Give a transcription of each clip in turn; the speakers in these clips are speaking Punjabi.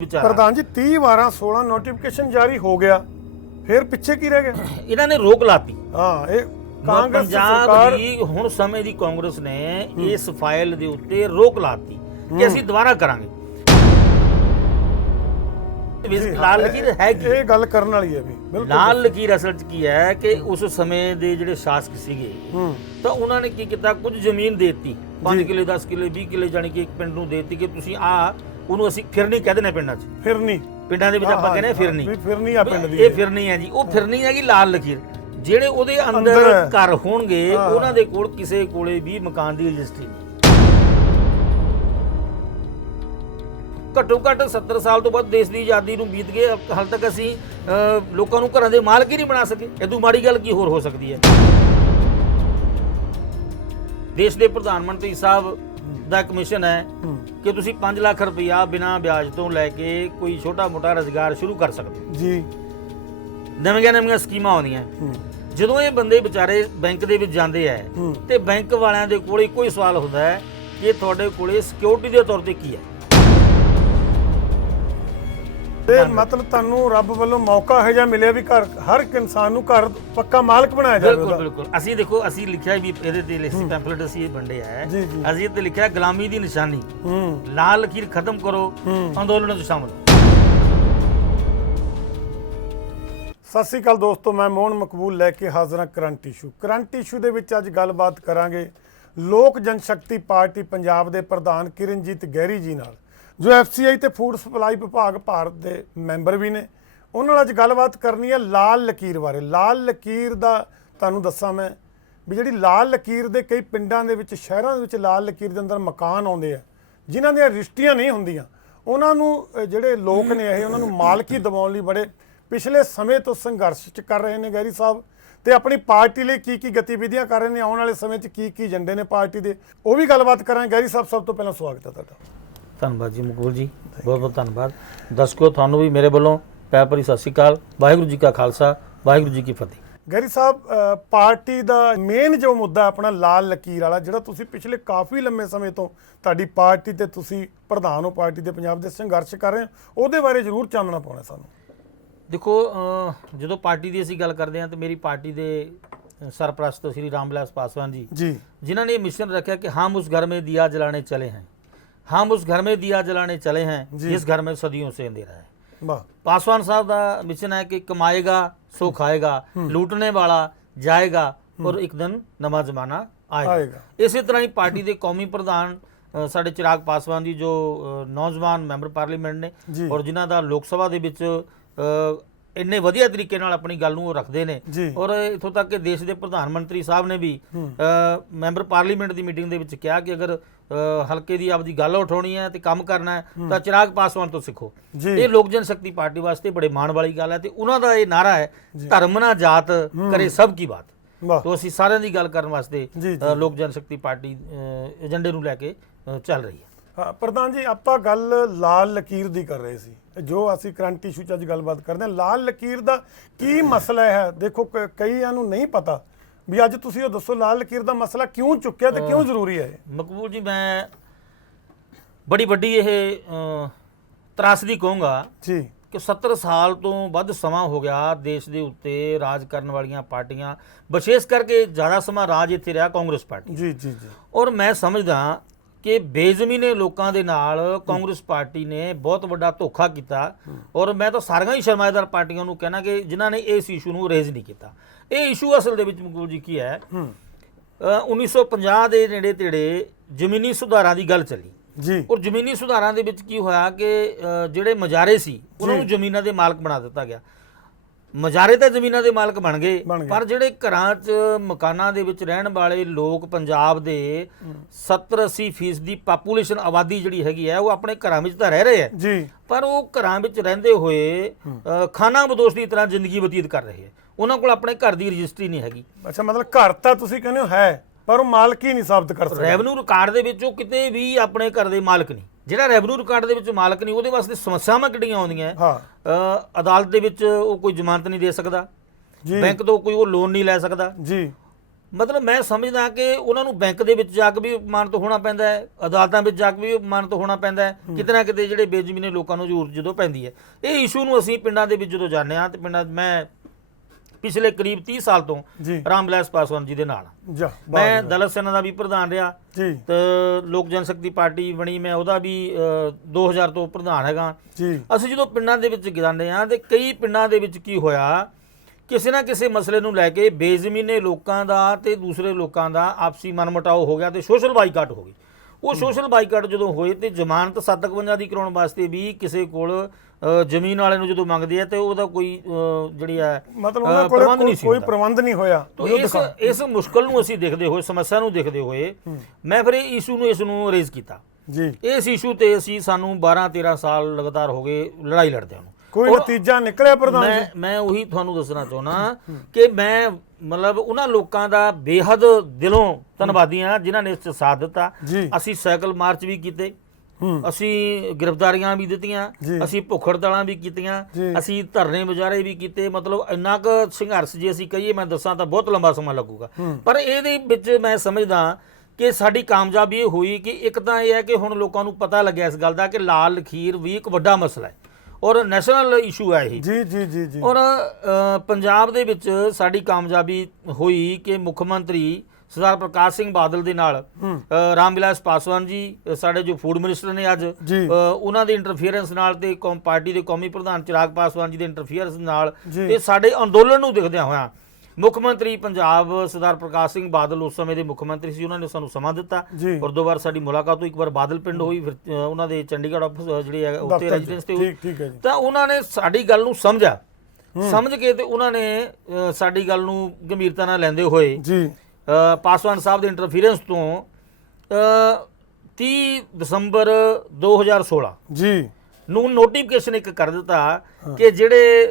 प्रधान जी 30 12 16 नोटिफिकेशन जारी हो गया, फिर ਪਿੱਛੇ ਕੀ ਰਹਿ ਗਿਆ? ਇਹਨਾਂ ਨੇ ਰੋਕ ਲਾਤੀ। ਹਾਂ, ਇਹ ਕਾਂਗਰਸ ਪੰਜਾਬ ਸਰਕਾਰ ਦੀ ਹੁਣ ਸਮੇਂ ਦੀ ਕਾਂਗਰਸ ਨੇ ਇਸ ਫਾਈਲ ਦੇ ਉੱਤੇ ਰੋਕ ਲਾਤੀ ਕਿ ਅਸੀਂ ਦੁਬਾਰਾ ਕਰਾਂਗੇ। ਲਾਲ ਲਕੀਰ ਹੈਗੀ, ਇਹ ਗੱਲ ਕਰਨ ਵਾਲੀ ਹੈ ਵੀ ਬਿਲਕੁਲ। ਲਾਲ ਲਕੀਰ ਅਸਲ 'ਚ ਕੀ ਹੈ ਕਿ ਉਸ ਸਮੇਂ ਦੇ ਜਿਹੜੇ ਸ਼ਾਸਕ ਸੀਗੇ ਤਾਂ ਉਹਨਾਂ ਨੇ ਕੀ ਕੀਤਾ, ਕੁਝ ਜ਼ਮੀਨ ਦੇਤੀ 5 ਕਿੱਲੇ 10 ਕਿੱਲੇ 20 ਕਿੱਲੇ ਜਾਣੀ ਕਿ ਇੱਕ ਪਿੰਡ ਨੂੰ ਦੇਤੀ ਕਿ ਤੁਸੀਂ ਆ ਉਹਨੂੰ ਅਸੀਂ ਫਿਰਨੀ ਕਹਿ ਦਿੰਦੇ ਪਿੰਡਾਂ 'ਚ। ਫਿਰਨੀ ਪਿੰਡਾਂ ਦੇ ਵਿੱਚ ਆਪਾਂ ਕਹਿੰਦੇ ਫਿਰਨੀ, ਫਿਰਨੀ ਆ ਪਿੰਡ ਦੀ। ਇਹ ਫਿਰਨੀ ਹੈ ਜੀ, ਉਹ ਫਿਰਨੀ ਹੈਗੀ ਲਾਲ ਲਕੀਰ। ਜਿਹੜੇ ਉਹਦੇ ਅੰਦਰ ਘਰ ਹੋਣਗੇ ਉਹਨਾਂ ਦੇ ਕੋਲ ਕਿਸੇ ਕੋਲੇ ਵੀ ਮਕਾਨ ਦੀ ਰਜਿਸਟਰੀ ਨਹੀਂ। ਘੱਟੋ ਘੱਟ 70 ਸਾਲ ਤੋਂ ਬਾਅਦ ਦੇਸ਼ ਦੀ ਆਜ਼ਾਦੀ ਨੂੰ ਬੀਤ ਗਏ, ਹਾਲ ਤੱਕ ਅਸੀਂ ਲੋਕਾਂ ਨੂੰ ਘਰਾਂ ਦੇ ਮਾਲਕ ਹੀ ਨਹੀਂ ਬਣਾ ਸਕੇ। ਇਦੋਂ ਮਾੜੀ ਗੱਲ ਕੀ ਹੋਰ ਹੋ ਸਕਦੀ ਹੈ? ਦੇਸ਼ ਦੇ ਪ੍ਰਧਾਨ ਮੰਤਰੀ ਸਾਹਿਬ ਦਾ ਇੱਕ ਮਿਸ਼ਨ ਹੈ ਕਿ ਤੁਸੀਂ 5 ਲੱਖ ਰੁਪਇਆ ਬਿਨਾਂ ਵਿਆਜ ਤੋਂ ਲੈ ਕੇ ਕੋਈ ਛੋਟਾ ਮੋਟਾ ਰੁਜ਼ਗਾਰ ਸ਼ੁਰੂ ਕਰ ਸਕਦੇ ਹੋ ਜੀ। ਨਵੀਆਂ ਸਕੀਮਾਂ ਆਉਂਦੀਆਂ। ਜਦੋਂ ਇਹ ਬੰਦੇ ਵਿਚਾਰੇ ਬੈਂਕ ਦੇ ਵਿੱਚ ਜਾਂਦੇ ਹੈ ਤੇ ਬੈਂਕ ਵਾਲਿਆਂ ਦੇ ਕੋਲ ਇੱਕੋ ਹੀ ਸਵਾਲ ਹੁੰਦਾ ਹੈ ਕਿ ਤੁਹਾਡੇ ਕੋਲੇ ਸਿਕਿਉਰਿਟੀ ਦੇ ਤੌਰ ਤੇ ਕੀ ਹੈ। ਤੇ ਮਤਲਬ ਤੁਹਾਨੂੰ ਰੱਬ ਵੱਲੋਂ ਮੌਕਾ ਹੈ ਜਾਂ ਮਿਲਿਆ ਵੀ ਘਰ ਹਰ ਇੱਕ ਇਨਸਾਨ ਨੂੰ ਘਰ ਪੱਕਾ ਮਾਲਕ ਬਣਾਇਆ ਜਾਵੇ। ਬਿਲਕੁਲ ਅਸੀਂ ਦੇਖੋ, ਅਸੀਂ ਲਿਖਿਆ ਵੀ ਇਹਦੇ ਤੇ ਲਿਖੀ ਪੈਂਫਲੇਟ ਅਸੀਂ ਇਹ ਵੰਡੇ ਹੈ। ਜੀ ਜੀ। ਅਸੀਂ ਇਹ ਤੇ ਲਿਖਿਆ ਗੁਲਾਮੀ ਦੀ ਨਿਸ਼ਾਨੀ, ਲਾਲ ਲਕੀਰ ਖਤਮ ਕਰੋ, ਅੰਦੋਲਨ ਵਿੱਚ ਸ਼ਾਮਲ ਹੋ। ਸਤਿ ਸ਼੍ਰੀ ਅਕਾਲ ਦੋਸਤੋ, ਮੈਂ ਮੋਹਨ ਮਕਬੂਲ ਲੈ ਕੇ ਹਾਜ਼ਰ ਹਾਂ ਕਰੰਟ ਇਸ਼ੂ। ਕਰੰਟ ਇਸ਼ੂ ਦੇ ਵਿੱਚ ਅੱਜ ਗੱਲਬਾਤ ਕਰਾਂਗੇ ਲੋਕ ਜਨਸ਼ਕਤੀ ਪਾਰਟੀ ਪੰਜਾਬ ਦੇ ਪ੍ਰਧਾਨ ਕਿਰਨਜੀਤ ਗਹਿਰੀ ਜੀ ਨਾਲ, ਜੋ FCI ਤੇ ਫੂਡ ਸਪਲਾਈ ਵਿਭਾਗ ਭਾਰਤ ਦੇ ਮੈਂਬਰ ਵੀ ਨੇ। ਉਹਨਾਂ ਨਾਲ ਅੱਜ ਗੱਲਬਾਤ ਕਰਨੀ ਹੈ ਲਾਲ ਲਕੀਰ ਬਾਰੇ। ਲਾਲ ਲਕੀਰ ਦਾ ਤੁਹਾਨੂੰ ਦੱਸਾਂ ਮੈਂ ਵੀ ਜਿਹੜੀ ਲਾਲ ਲਕੀਰ ਦੇ ਕਈ ਪਿੰਡਾਂ ਦੇ ਵਿੱਚ, ਸ਼ਹਿਰਾਂ ਦੇ ਵਿੱਚ ਲਾਲ ਲਕੀਰ ਦੇ ਅੰਦਰ ਮਕਾਨ ਆਉਂਦੇ ਆ ਜਿਨ੍ਹਾਂ ਦੀਆਂ ਰਜਿਸਟਰੀਆਂ ਨਹੀਂ ਹੁੰਦੀਆਂ। ਉਹਨਾਂ ਨੂੰ ਜਿਹੜੇ ਲੋਕ ਨੇ ਇਹ ਉਹਨਾਂ ਨੂੰ ਮਾਲਕੀ ਦਿਵਾਉਣ ਲਈ ਬੜੇ ਪਿਛਲੇ ਸਮੇਂ ਤੋਂ ਸੰਘਰਸ਼ ਚ ਕਰ ਰਹੇ ਨੇ ਗਹਿਰੀ ਸਾਹਿਬ, ਤੇ ਆਪਣੀ ਪਾਰਟੀ ਲਈ ਕੀ ਕੀ ਗਤੀਵਿਧੀਆਂ ਕਰ ਰਹੇ ਨੇ, ਆਉਣ ਵਾਲੇ ਸਮੇਂ 'ਚ ਕੀ ਕੀ ਏਜੰਡੇ ਨੇ ਪਾਰਟੀ ਦੇ, ਉਹ ਵੀ ਗੱਲਬਾਤ ਕਰਾਂਗੇ। ਗਹਿਰੀ ਸਾਹਿਬ, ਸਭ ਤੋਂ ਪਹਿਲਾਂ ਸਵਾਗਤ ਹੈ ਤੁਹਾਡਾ। ਧੰਨਵਾਦ ਜੀ ਮਕਬੂਲ ਜੀ, ਬਹੁਤ ਬਹੁਤ ਧੰਨਵਾਦ। ਦਰਸ਼ਕੋ, ਤੁਹਾਨੂੰ ਵੀ ਮੇਰੇ ਵੱਲੋਂ ਪਿਆਰ ਭਰੀ ਸਤਿ ਸ਼੍ਰੀ ਅਕਾਲ। ਵਾਹਿਗੁਰੂ ਜੀ ਕਾ ਖਾਲਸਾ, ਵਾਹਿਗੁਰੂ ਜੀ ਕੀ ਫਤਿਹ। ਗਹਿਰੀ ਸਾਹਿਬ, ਪਾਰਟੀ ਦਾ ਮੇਨ ਜੋ ਮੁੱਦਾ ਆਪਣਾ ਲਾਲ ਲਕੀਰ ਵਾਲਾ, ਜਿਹੜਾ ਤੁਸੀਂ ਪਿਛਲੇ ਕਾਫੀ ਲੰਮੇ ਸਮੇਂ ਤੋਂ ਤੁਹਾਡੀ ਪਾਰਟੀ ਤੇ ਤੁਸੀਂ ਪ੍ਰਧਾਨ ਹੋ ਪਾਰਟੀ ਦੇ ਪੰਜਾਬ ਦੇ, ਸੰਘਰਸ਼ ਕਰ ਰਹੇ ਹੋ, ਉਹਦੇ ਬਾਰੇ ਜ਼ਰੂਰ ਚਾਨਣਾ ਪਾਉਣਾ ਸਾਨੂੰ। ਦੇਖੋ, ਜਦੋਂ ਪਾਰਟੀ ਦੀ ਅਸੀਂ ਗੱਲ ਕਰਦੇ ਹਾਂ ਤਾਂ ਮੇਰੀ ਪਾਰਟੀ ਦੇ ਸਰਪ੍ਰਸਤ श्री रामविलास पासवान जी जिन्होंने ये मिशन रखा कि हम उस घर में दिया जलाने चले हैं, हम उस घर में दिया जलाने चले हैं जिस घर में सदियों से अंधेरा है। पासवान साहब का मिशन है कि कमाएगा सो खाएगा, लूटने वाला जाएगा और एक दिन नवा जमाना आएगा। इसी तरह ही पार्टी के कौमी प्रधान साडे चिराग पासवान जी जो नौजवान मैंबर पार्लीमेंट ने और जिन्हों का लोक सभा ਦੇ ਵਿੱਚ ਇੰਨੇ ਵਧੀਆ ਤਰੀਕੇ ਨਾਲ ਆਪਣੀ ਗੱਲ ਨੂੰ ਉਹ ਰੱਖਦੇ ਨੇ। ਔਰ ਇਥੋਂ ਤੱਕ ਕਿ ਦੇਸ਼ ਦੇ ਪ੍ਰਧਾਨ ਮੰਤਰੀ ਸਾਹਿਬ ਨੇ ਵੀ ਮੈਂਬਰ ਪਾਰਲੀਮੈਂਟ ਦੀ ਮੀਟਿੰਗ ਦੇ ਵਿੱਚ ਕਿਹਾ ਕਿ ਅਗਰ ਹਲਕੇ ਦੀ ਆਪਦੀ ਗੱਲ ਉਠਾਉਣੀ ਹੈ ਤੇ ਕੰਮ ਕਰਨਾ ਹੈ ਤਾਂ ਚਿਰਾਗ ਪਾਸਵਾਨ ਤੋਂ ਸਿੱਖੋ। ਇਹ ਲੋਕ ਜਨਸ਼ਕਤੀ ਪਾਰਟੀ ਵਾਸਤੇ ਬੜੇ ਮਾਣ ਵਾਲੀ ਗੱਲ ਹੈ ਤੇ ਉਹਨਾਂ ਦਾ ਇਹ ਨਾਰਾ ਹੈ, ਧਰਮ ਨਾ ਜਾਤ ਕਰੇ ਸਭ ਕੀ ਬਾਤ। तो ਅਸੀਂ ਸਾਰਿਆਂ ਦੀ ਗੱਲ ਕਰਨ ਵਾਸਤੇ ਲੋਕ ਜਨਸ਼ਕਤੀ ਪਾਰਟੀ ਏਜੰਡੇ ਨੂੰ ਲੈ ਕੇ ਚੱਲ ਰਹੀ ਹੈ। ਹਾਂ ਪ੍ਰਧਾਨ ਜੀ, ਆਪਾਂ ਗੱਲ ਲਾਲ ਲਕੀਰ ਦੀ ਕਰ ਰਹੇ ਸੀ, ਜੋ ਅਸੀਂ ਕਰੰਟ ਇਸ਼ੂ 'ਚ ਅੱਜ ਗੱਲਬਾਤ ਕਰਦੇ ਹਾਂ। ਲਾਲ ਲਕੀਰ ਦਾ ਕੀ ਮਸਲਾ ਹੈ? ਦੇਖੋ ਕਈਆਂ ਨੂੰ ਨਹੀਂ ਪਤਾ ਵੀ, ਅੱਜ ਤੁਸੀਂ ਉਹ ਦੱਸੋ ਲਾਲ ਲਕੀਰ ਦਾ ਮਸਲਾ ਕਿਉਂ ਚੁੱਕਿਆ ਤੇ ਕਿਉਂ ਜ਼ਰੂਰੀ ਹੈ? ਮਕਬੂਲ ਜੀ, ਮੈਂ ਬੜੀ ਵੱਡੀ ਇਹ ਤਰਾਸਦੀ ਕਹੂੰਗਾ ਜੀ ਕਿ 70 ਸਾਲ ਤੋਂ ਵੱਧ ਸਮਾਂ ਹੋ ਗਿਆ ਦੇਸ਼ ਦੇ ਉੱਤੇ ਰਾਜ ਕਰਨ ਵਾਲੀਆਂ ਪਾਰਟੀਆਂ, ਵਿਸ਼ੇਸ਼ ਕਰਕੇ ਜ਼ਿਆਦਾ ਸਮਾਂ ਰਾਜ ਇੱਥੇ ਰਿਹਾ ਕਾਂਗਰਸ ਪਾਰਟੀ। ਜੀ ਜੀ ਜੀ। ਔਰ ਮੈਂ ਸਮਝਦਾ ਕਿ ਬੇਜ਼ਮੀਨੇ ਲੋਕਾਂ ਦੇ ਨਾਲ ਕਾਂਗਰਸ ਪਾਰਟੀ ਨੇ ਬਹੁਤ ਵੱਡਾ ਧੋਖਾ ਕੀਤਾ। ਔਰ ਮੈਂ ਤਾਂ ਸਾਰੀਆਂ ਹੀ ਸ਼ਰਮਾਏਦਾਰ ਪਾਰਟੀਆਂ ਨੂੰ ਕਹਿਣਾ ਕਿ ਜਿਨ੍ਹਾਂ ਨੇ ਇਸ ਇਸ਼ੂ ਨੂੰ ਰੇਜ਼ ਨਹੀਂ ਕੀਤਾ। ਇਹ ਇਸ਼ੂ ਅਸਲ ਦੇ ਵਿੱਚ ਮਕਬੂਲ ਜੀ ਕੀ ਹੈ, 1950 ਦੇ ਨੇੜੇ ਤੇੜੇ ਜ਼ਮੀਨੀ ਸੁਧਾਰਾਂ ਦੀ ਗੱਲ ਚੱਲੀ ਜੀ। ਔਰ ਜ਼ਮੀਨੀ ਸੁਧਾਰਾਂ ਦੇ ਵਿੱਚ ਕੀ ਹੋਇਆ ਕਿ ਜਿਹੜੇ ਮਜਾਰੇ ਸੀ ਉਹਨਾਂ ਨੂੰ ਜ਼ਮੀਨਾਂ ਦੇ ਮਾਲਕ ਬਣਾ ਦਿੱਤਾ ਗਿਆ। ਮਜਾਰੇ ਤਾਂ ਜ਼ਮੀਨਾਂ ਦੇ ਮਾਲਕ ਬਣ ਗਏ, ਪਰ ਜਿਹੜੇ ਘਰਾਂ 'ਚ ਮਕਾਨਾਂ ਦੇ ਵਿੱਚ ਰਹਿਣ ਵਾਲੇ ਲੋਕ, ਪੰਜਾਬ ਦੇ 70-80% ਦੀ ਪਾਪੂਲੇਸ਼ਨ ਆਬਾਦੀ ਜਿਹੜੀ ਹੈਗੀ ਹੈ, ਉਹ ਆਪਣੇ ਘਰਾਂ ਵਿੱਚ ਤਾਂ ਰਹਿ ਰਹੇ ਹੈ ਜੀ, ਪਰ ਉਹ ਘਰਾਂ ਵਿੱਚ ਰਹਿੰਦੇ ਹੋਏ ਖਾਨਾ ਬਦੋਸ਼ ਦੀ ਤਰ੍ਹਾਂ ਜ਼ਿੰਦਗੀ ਬਤੀਤ ਕਰ ਰਹੇ ਹੈ। ਉਹਨਾਂ ਕੋਲ ਆਪਣੇ ਘਰ ਦੀ ਰਜਿਸਟਰੀ ਨਹੀਂ ਹੈਗੀ। ਅੱਛਾ, ਮਤਲਬ ਘਰ ਤਾਂ ਤੁਸੀਂ ਕਹਿੰਦੇ ਹੋ ਹੈ, ਪਰ ਉਹ ਮਾਲਕ ਹੀ ਨਹੀਂ ਸਾਬਤ ਕਰ ਸਕਦਾ। ਰੈਵਨਿਊ ਰਿਕਾਰਡ ਦੇ ਵਿੱਚ ਉਹ ਕਿਤੇ ਵੀ ਆਪਣੇ ਘਰ ਦੇ ਮਾਲਕ ਨਹੀਂ। ਜਿਹੜਾ ਰੈਵਨਿਊ ਰਿਕਾਰਡ ਦੇ ਵਿੱਚ ਮਾਲਕ ਨਹੀਂ, ਉਹਦੇ ਵਾਸਤੇ ਸਮੱਸਿਆਵਾਂ ਕਿਹੜੀਆਂ ਆਉਂਦੀਆਂ। ਅਦਾਲਤ ਦੇ ਵਿੱਚ ਉਹ ਕੋਈ ਜ਼ਮਾਨਤ ਨਹੀਂ ਦੇ ਸਕਦਾ, ਬੈਂਕ ਤੋਂ ਕੋਈ ਉਹ ਲੋਨ ਨਹੀਂ ਲੈ ਸਕਦਾ ਜੀ, ਮਤਲਬ ਮੈਂ ਸਮਝਦਾ ਕਿ ਉਹਨਾਂ ਨੂੰ ਬੈਂਕ ਦੇ ਵਿੱਚ ਜਾ ਕੇ ਵੀ ਅਪਮਾਨਿਤ ਹੋਣਾ ਪੈਂਦਾ ਹੈ, ਅਦਾਲਤਾਂ ਵਿੱਚ ਜਾ ਕੇ ਵੀ ਅਪਮਾਨਿਤ ਹੋਣਾ ਪੈਂਦਾ ਹੈ, ਕਿਤੇ ਨਾ ਕਿਤੇ ਜਿਹੜੇ ਬੇਜ਼ਮੀਨੇ ਲੋਕਾਂ ਨੂੰ ਜ਼ਰੂਰਤ ਜਦੋਂ ਪੈਂਦੀ ਹੈ। ਇਹ ਇਸ਼ੂ ਨੂੰ ਅਸੀਂ ਪਿੰਡਾਂ ਦੇ ਵਿੱਚ ਜਦੋਂ ਜਾਂਦੇ ਹਾਂ ਤੇ ਪਿੰਡਾਂ ਮੈਂ ਪਿਛਲੇ ਕਰੀਬ 30 ਸਾਲ ਤੋਂ ਰਾਮ ਵਿਲਾਸ ਪਾਸਵਾਨ ਜੀ ਦੇ ਨਾਲ ਮੈਂ ਦਲਿਤ ਸੈਨਾ ਦਾ ਵੀ ਪ੍ਰਧਾਨ ਰਿਹਾ ਤੇ ਲੋਕ ਜਨਸ਼ਕਤੀ ਪਾਰਟੀ ਬਣੀ, ਮੈਂ ਉਹਦਾ ਵੀ 2000 ਤੋਂ ਪ੍ਰਧਾਨ ਹੈਗਾ। ਅਸੀਂ ਜਦੋਂ ਪਿੰਡਾਂ ਦੇ ਵਿੱਚ ਜਾਂਦੇ ਹਾਂ ਤੇ ਕਈ ਪਿੰਡਾਂ ਦੇ ਵਿੱਚ ਕੀ ਹੋਇਆ, ਕਿਸੇ ਨਾ ਕਿਸੇ ਮਸਲੇ ਨੂੰ ਲੈ ਕੇ ਬੇਜ਼ਮੀਨੇ ਲੋਕਾਂ ਦਾ ਤੇ ਦੂਸਰੇ ਲੋਕਾਂ ਦਾ ਆਪਸੀ ਮਨਮੁਟਾਓ ਹੋ ਗਿਆ ਤੇ ਸੋਸ਼ਲ ਬਾਈਕਾਟ ਹੋ ਗਈ। ਉਹ ਸੋਸ਼ਲ ਬਾਈਕਾਟ ਜਦੋਂ ਹੋਏ ਤੇ ਜ਼ਮਾਨਤ 751 ਦੀ ਕਰਾਉਣ ਵਾਸਤੇ ਵੀ ਕਿਸੇ ਕੋਲ ਜ਼ਮੀਨ ਵਾਲੇ ਨੂੰ ਜਦੋਂ ਮੰਗਦੇ ਆ ਤੇ ਉਹਦਾ ਕੋਈ ਜਿਹੜੀ ਹੈ ਮਤਲਬ ਕੋਈ ਪ੍ਰਬੰਧ ਨਹੀਂ ਹੋਇਆ। ਇਸ ਮੁਸ਼ਕਲ ਨੂੰ ਅਸੀਂ ਦੇਖਦੇ ਹੋਏ, ਸਮੱਸਿਆ ਨੂੰ ਦੇਖਦੇ ਹੋਏ ਮੈਂ ਫਿਰ ਇਸ ਨੂੰ ਰੇਜ਼ ਕੀਤਾ ਜੀ। ਇਸ ਇਸ਼ੂ ਤੇ ਸਾਨੂੰ 12-13 ਸਾਲ ਲਗਾਤਾਰ ਹੋ ਗਏ ਲੜਾਈ ਲੜਦਿਆਂ ਨੂੰ। ਕੋਈ ਨਤੀਜਾ ਨਿਕਲਿਆ ਪ੍ਰਧਾਨ ਜੀ? ਮੈਂ ਉਹੀ ਤੁਹਾਨੂੰ ਦੱਸਣਾ ਚਾਹੁੰਦਾ ਕਿ ਮੈਂ ਮਤਲਬ ਉਹਨਾਂ ਲੋਕਾਂ ਦਾ ਬੇਹੱਦ ਦਿਲੋਂ ਧੰਨਵਾਦੀ ਹਾਂ ਜਿਨ੍ਹਾਂ ਨੇ ਇਸ 'ਚ ਸਾਥ ਦਿੱਤਾ। ਅਸੀਂ ਸਾਈਕਲ ਮਾਰਚ ਵੀ ਕੀਤੇ, ਅਸੀਂ ਗ੍ਰਿਫਤਾਰੀਆਂ ਵੀ ਦਿੱਤੀਆਂ, ਅਸੀਂ ਭੁੱਖ ਹੜਤਾਲਾਂ ਵੀ ਕੀਤੀਆਂ, ਅਸੀਂ ਧਰਨੇ ਮੁਜ਼ਾਹਰੇ ਵੀ ਕੀਤੇ। ਮਤਲਬ ਇੰਨਾ ਕੁ ਸੰਘਰਸ਼ ਜੇ ਅਸੀਂ ਕਹੀਏ ਮੈਂ ਦੱਸਾਂ ਤਾਂ ਬਹੁਤ ਲੰਬਾ ਸਮਾਂ ਲੱਗੂਗਾ। ਪਰ ਇਹਦੇ ਵਿੱਚ ਮੈਂ ਸਮਝਦਾ ਕਿ ਸਾਡੀ ਕਾਮਯਾਬੀ ਇਹ ਹੋਈ ਕਿ ਇੱਕ ਤਾਂ ਇਹ ਹੈ ਕਿ ਹੁਣ ਲੋਕਾਂ ਨੂੰ ਪਤਾ ਲੱਗਿਆ ਇਸ ਗੱਲ ਦਾ ਕਿ ਲਾਲ ਲਖੀਰ ਵੀ ਇੱਕ ਵੱਡਾ ਮਸਲਾ ਹੈ ਔਰ ਨੈਸ਼ਨਲ ਇਸ਼ੂ ਹੈ ਇਹ। ਜੀ। ਔਰ ਪੰਜਾਬ ਦੇ ਵਿੱਚ ਸਾਡੀ ਕਾਮਯਾਬੀ ਹੋਈ ਕਿ ਮੁੱਖ ਮੰਤਰੀ ਸਰਦਾਰ ਪ੍ਰਕਾਸ਼ ਸਿੰਘ ਬਾਦਲ ਦੇ ਨਾਲ ਰਾਮ ਵਿਲਾਸ ਪਾਸਵਾਨ ਜੀ ਸਾਡੇ ਜੋ ਫੂਡ ਮਿਨਿਸਟਰ ਨੇ ਅੱਜ, ਉਹਨਾਂ ਦੇ ਇੰਟਰਫੀਅਰੈਂਸ ਨਾਲ ਤੇ ਪਾਰਟੀ ਦੇ ਕੌਮੀ ਪ੍ਰਧਾਨ ਚਿਰਾਗ ਪਾਸਵਾਨ ਜੀ ਦੇ ਇੰਟਰਫੀਅਰੈਂਸ ਨਾਲ ਤੇ ਸਾਡੇ ਅੰਦੋਲਨ ਨੂੰ ਦੇਖਦਿਆਂ ਹੋਇਆਂ ਮੁੱਖ ਮੰਤਰੀ ਪੰਜਾਬ ਸਰਦਾਰ ਪ੍ਰਕਾਸ਼ ਸਿੰਘ ਬਾਦਲ ਉਸ ਸਮੇਂ ਦੇ ਮੁੱਖ ਮੰਤਰੀ ਸੀ, ਉਹਨਾਂ ਨੇ ਸਾਨੂੰ ਸਮਾਂ ਦਿੱਤਾ ਔਰ 2 ਵਾਰ ਸਾਡੀ ਮੁਲਾਕਾਤ ਹੋਈ। ਇੱਕ ਵਾਰ ਬਾਦਲ ਪਿੰਡ ਹੋਈ, ਫਿਰ ਉਹਨਾਂ ਦੇ ਚੰਡੀਗੜ੍ਹ ਆਫਿਸ ਜਿਹੜੇ ਹੈ ਉੱਥੇ ਰੈਜ਼ੀਡੈਂਸ ਤੇ ਹੋਈ। ਤਾਂ ਉਹਨਾਂ ਨੇ ਸਾਡੀ ਗੱਲ ਨੂੰ ਸਮਝਿਆ, ਸਮਝ ਕੇ ਤੇ ਉਹਨਾਂ ਨੇ ਸਾਡੀ ਗੱਲ ਨੂੰ ਗੰਭੀਰਤਾ ਨਾਲ ਲੈਂਦੇ ਹੋਏ ਪਾਸਵਾਨ ਸਾਹਿਬ ਦੇ ਇੰਟਰਫੀਅਰੈਂਸ ਤੋਂ 30 ਦਸੰਬਰ 2016 ਨੂੰ ਨੋਟੀਫਿਕੇਸ਼ਨ ਇੱਕ ਕਰ ਦਿੱਤਾ ਕਿ ਜਿਹੜੇ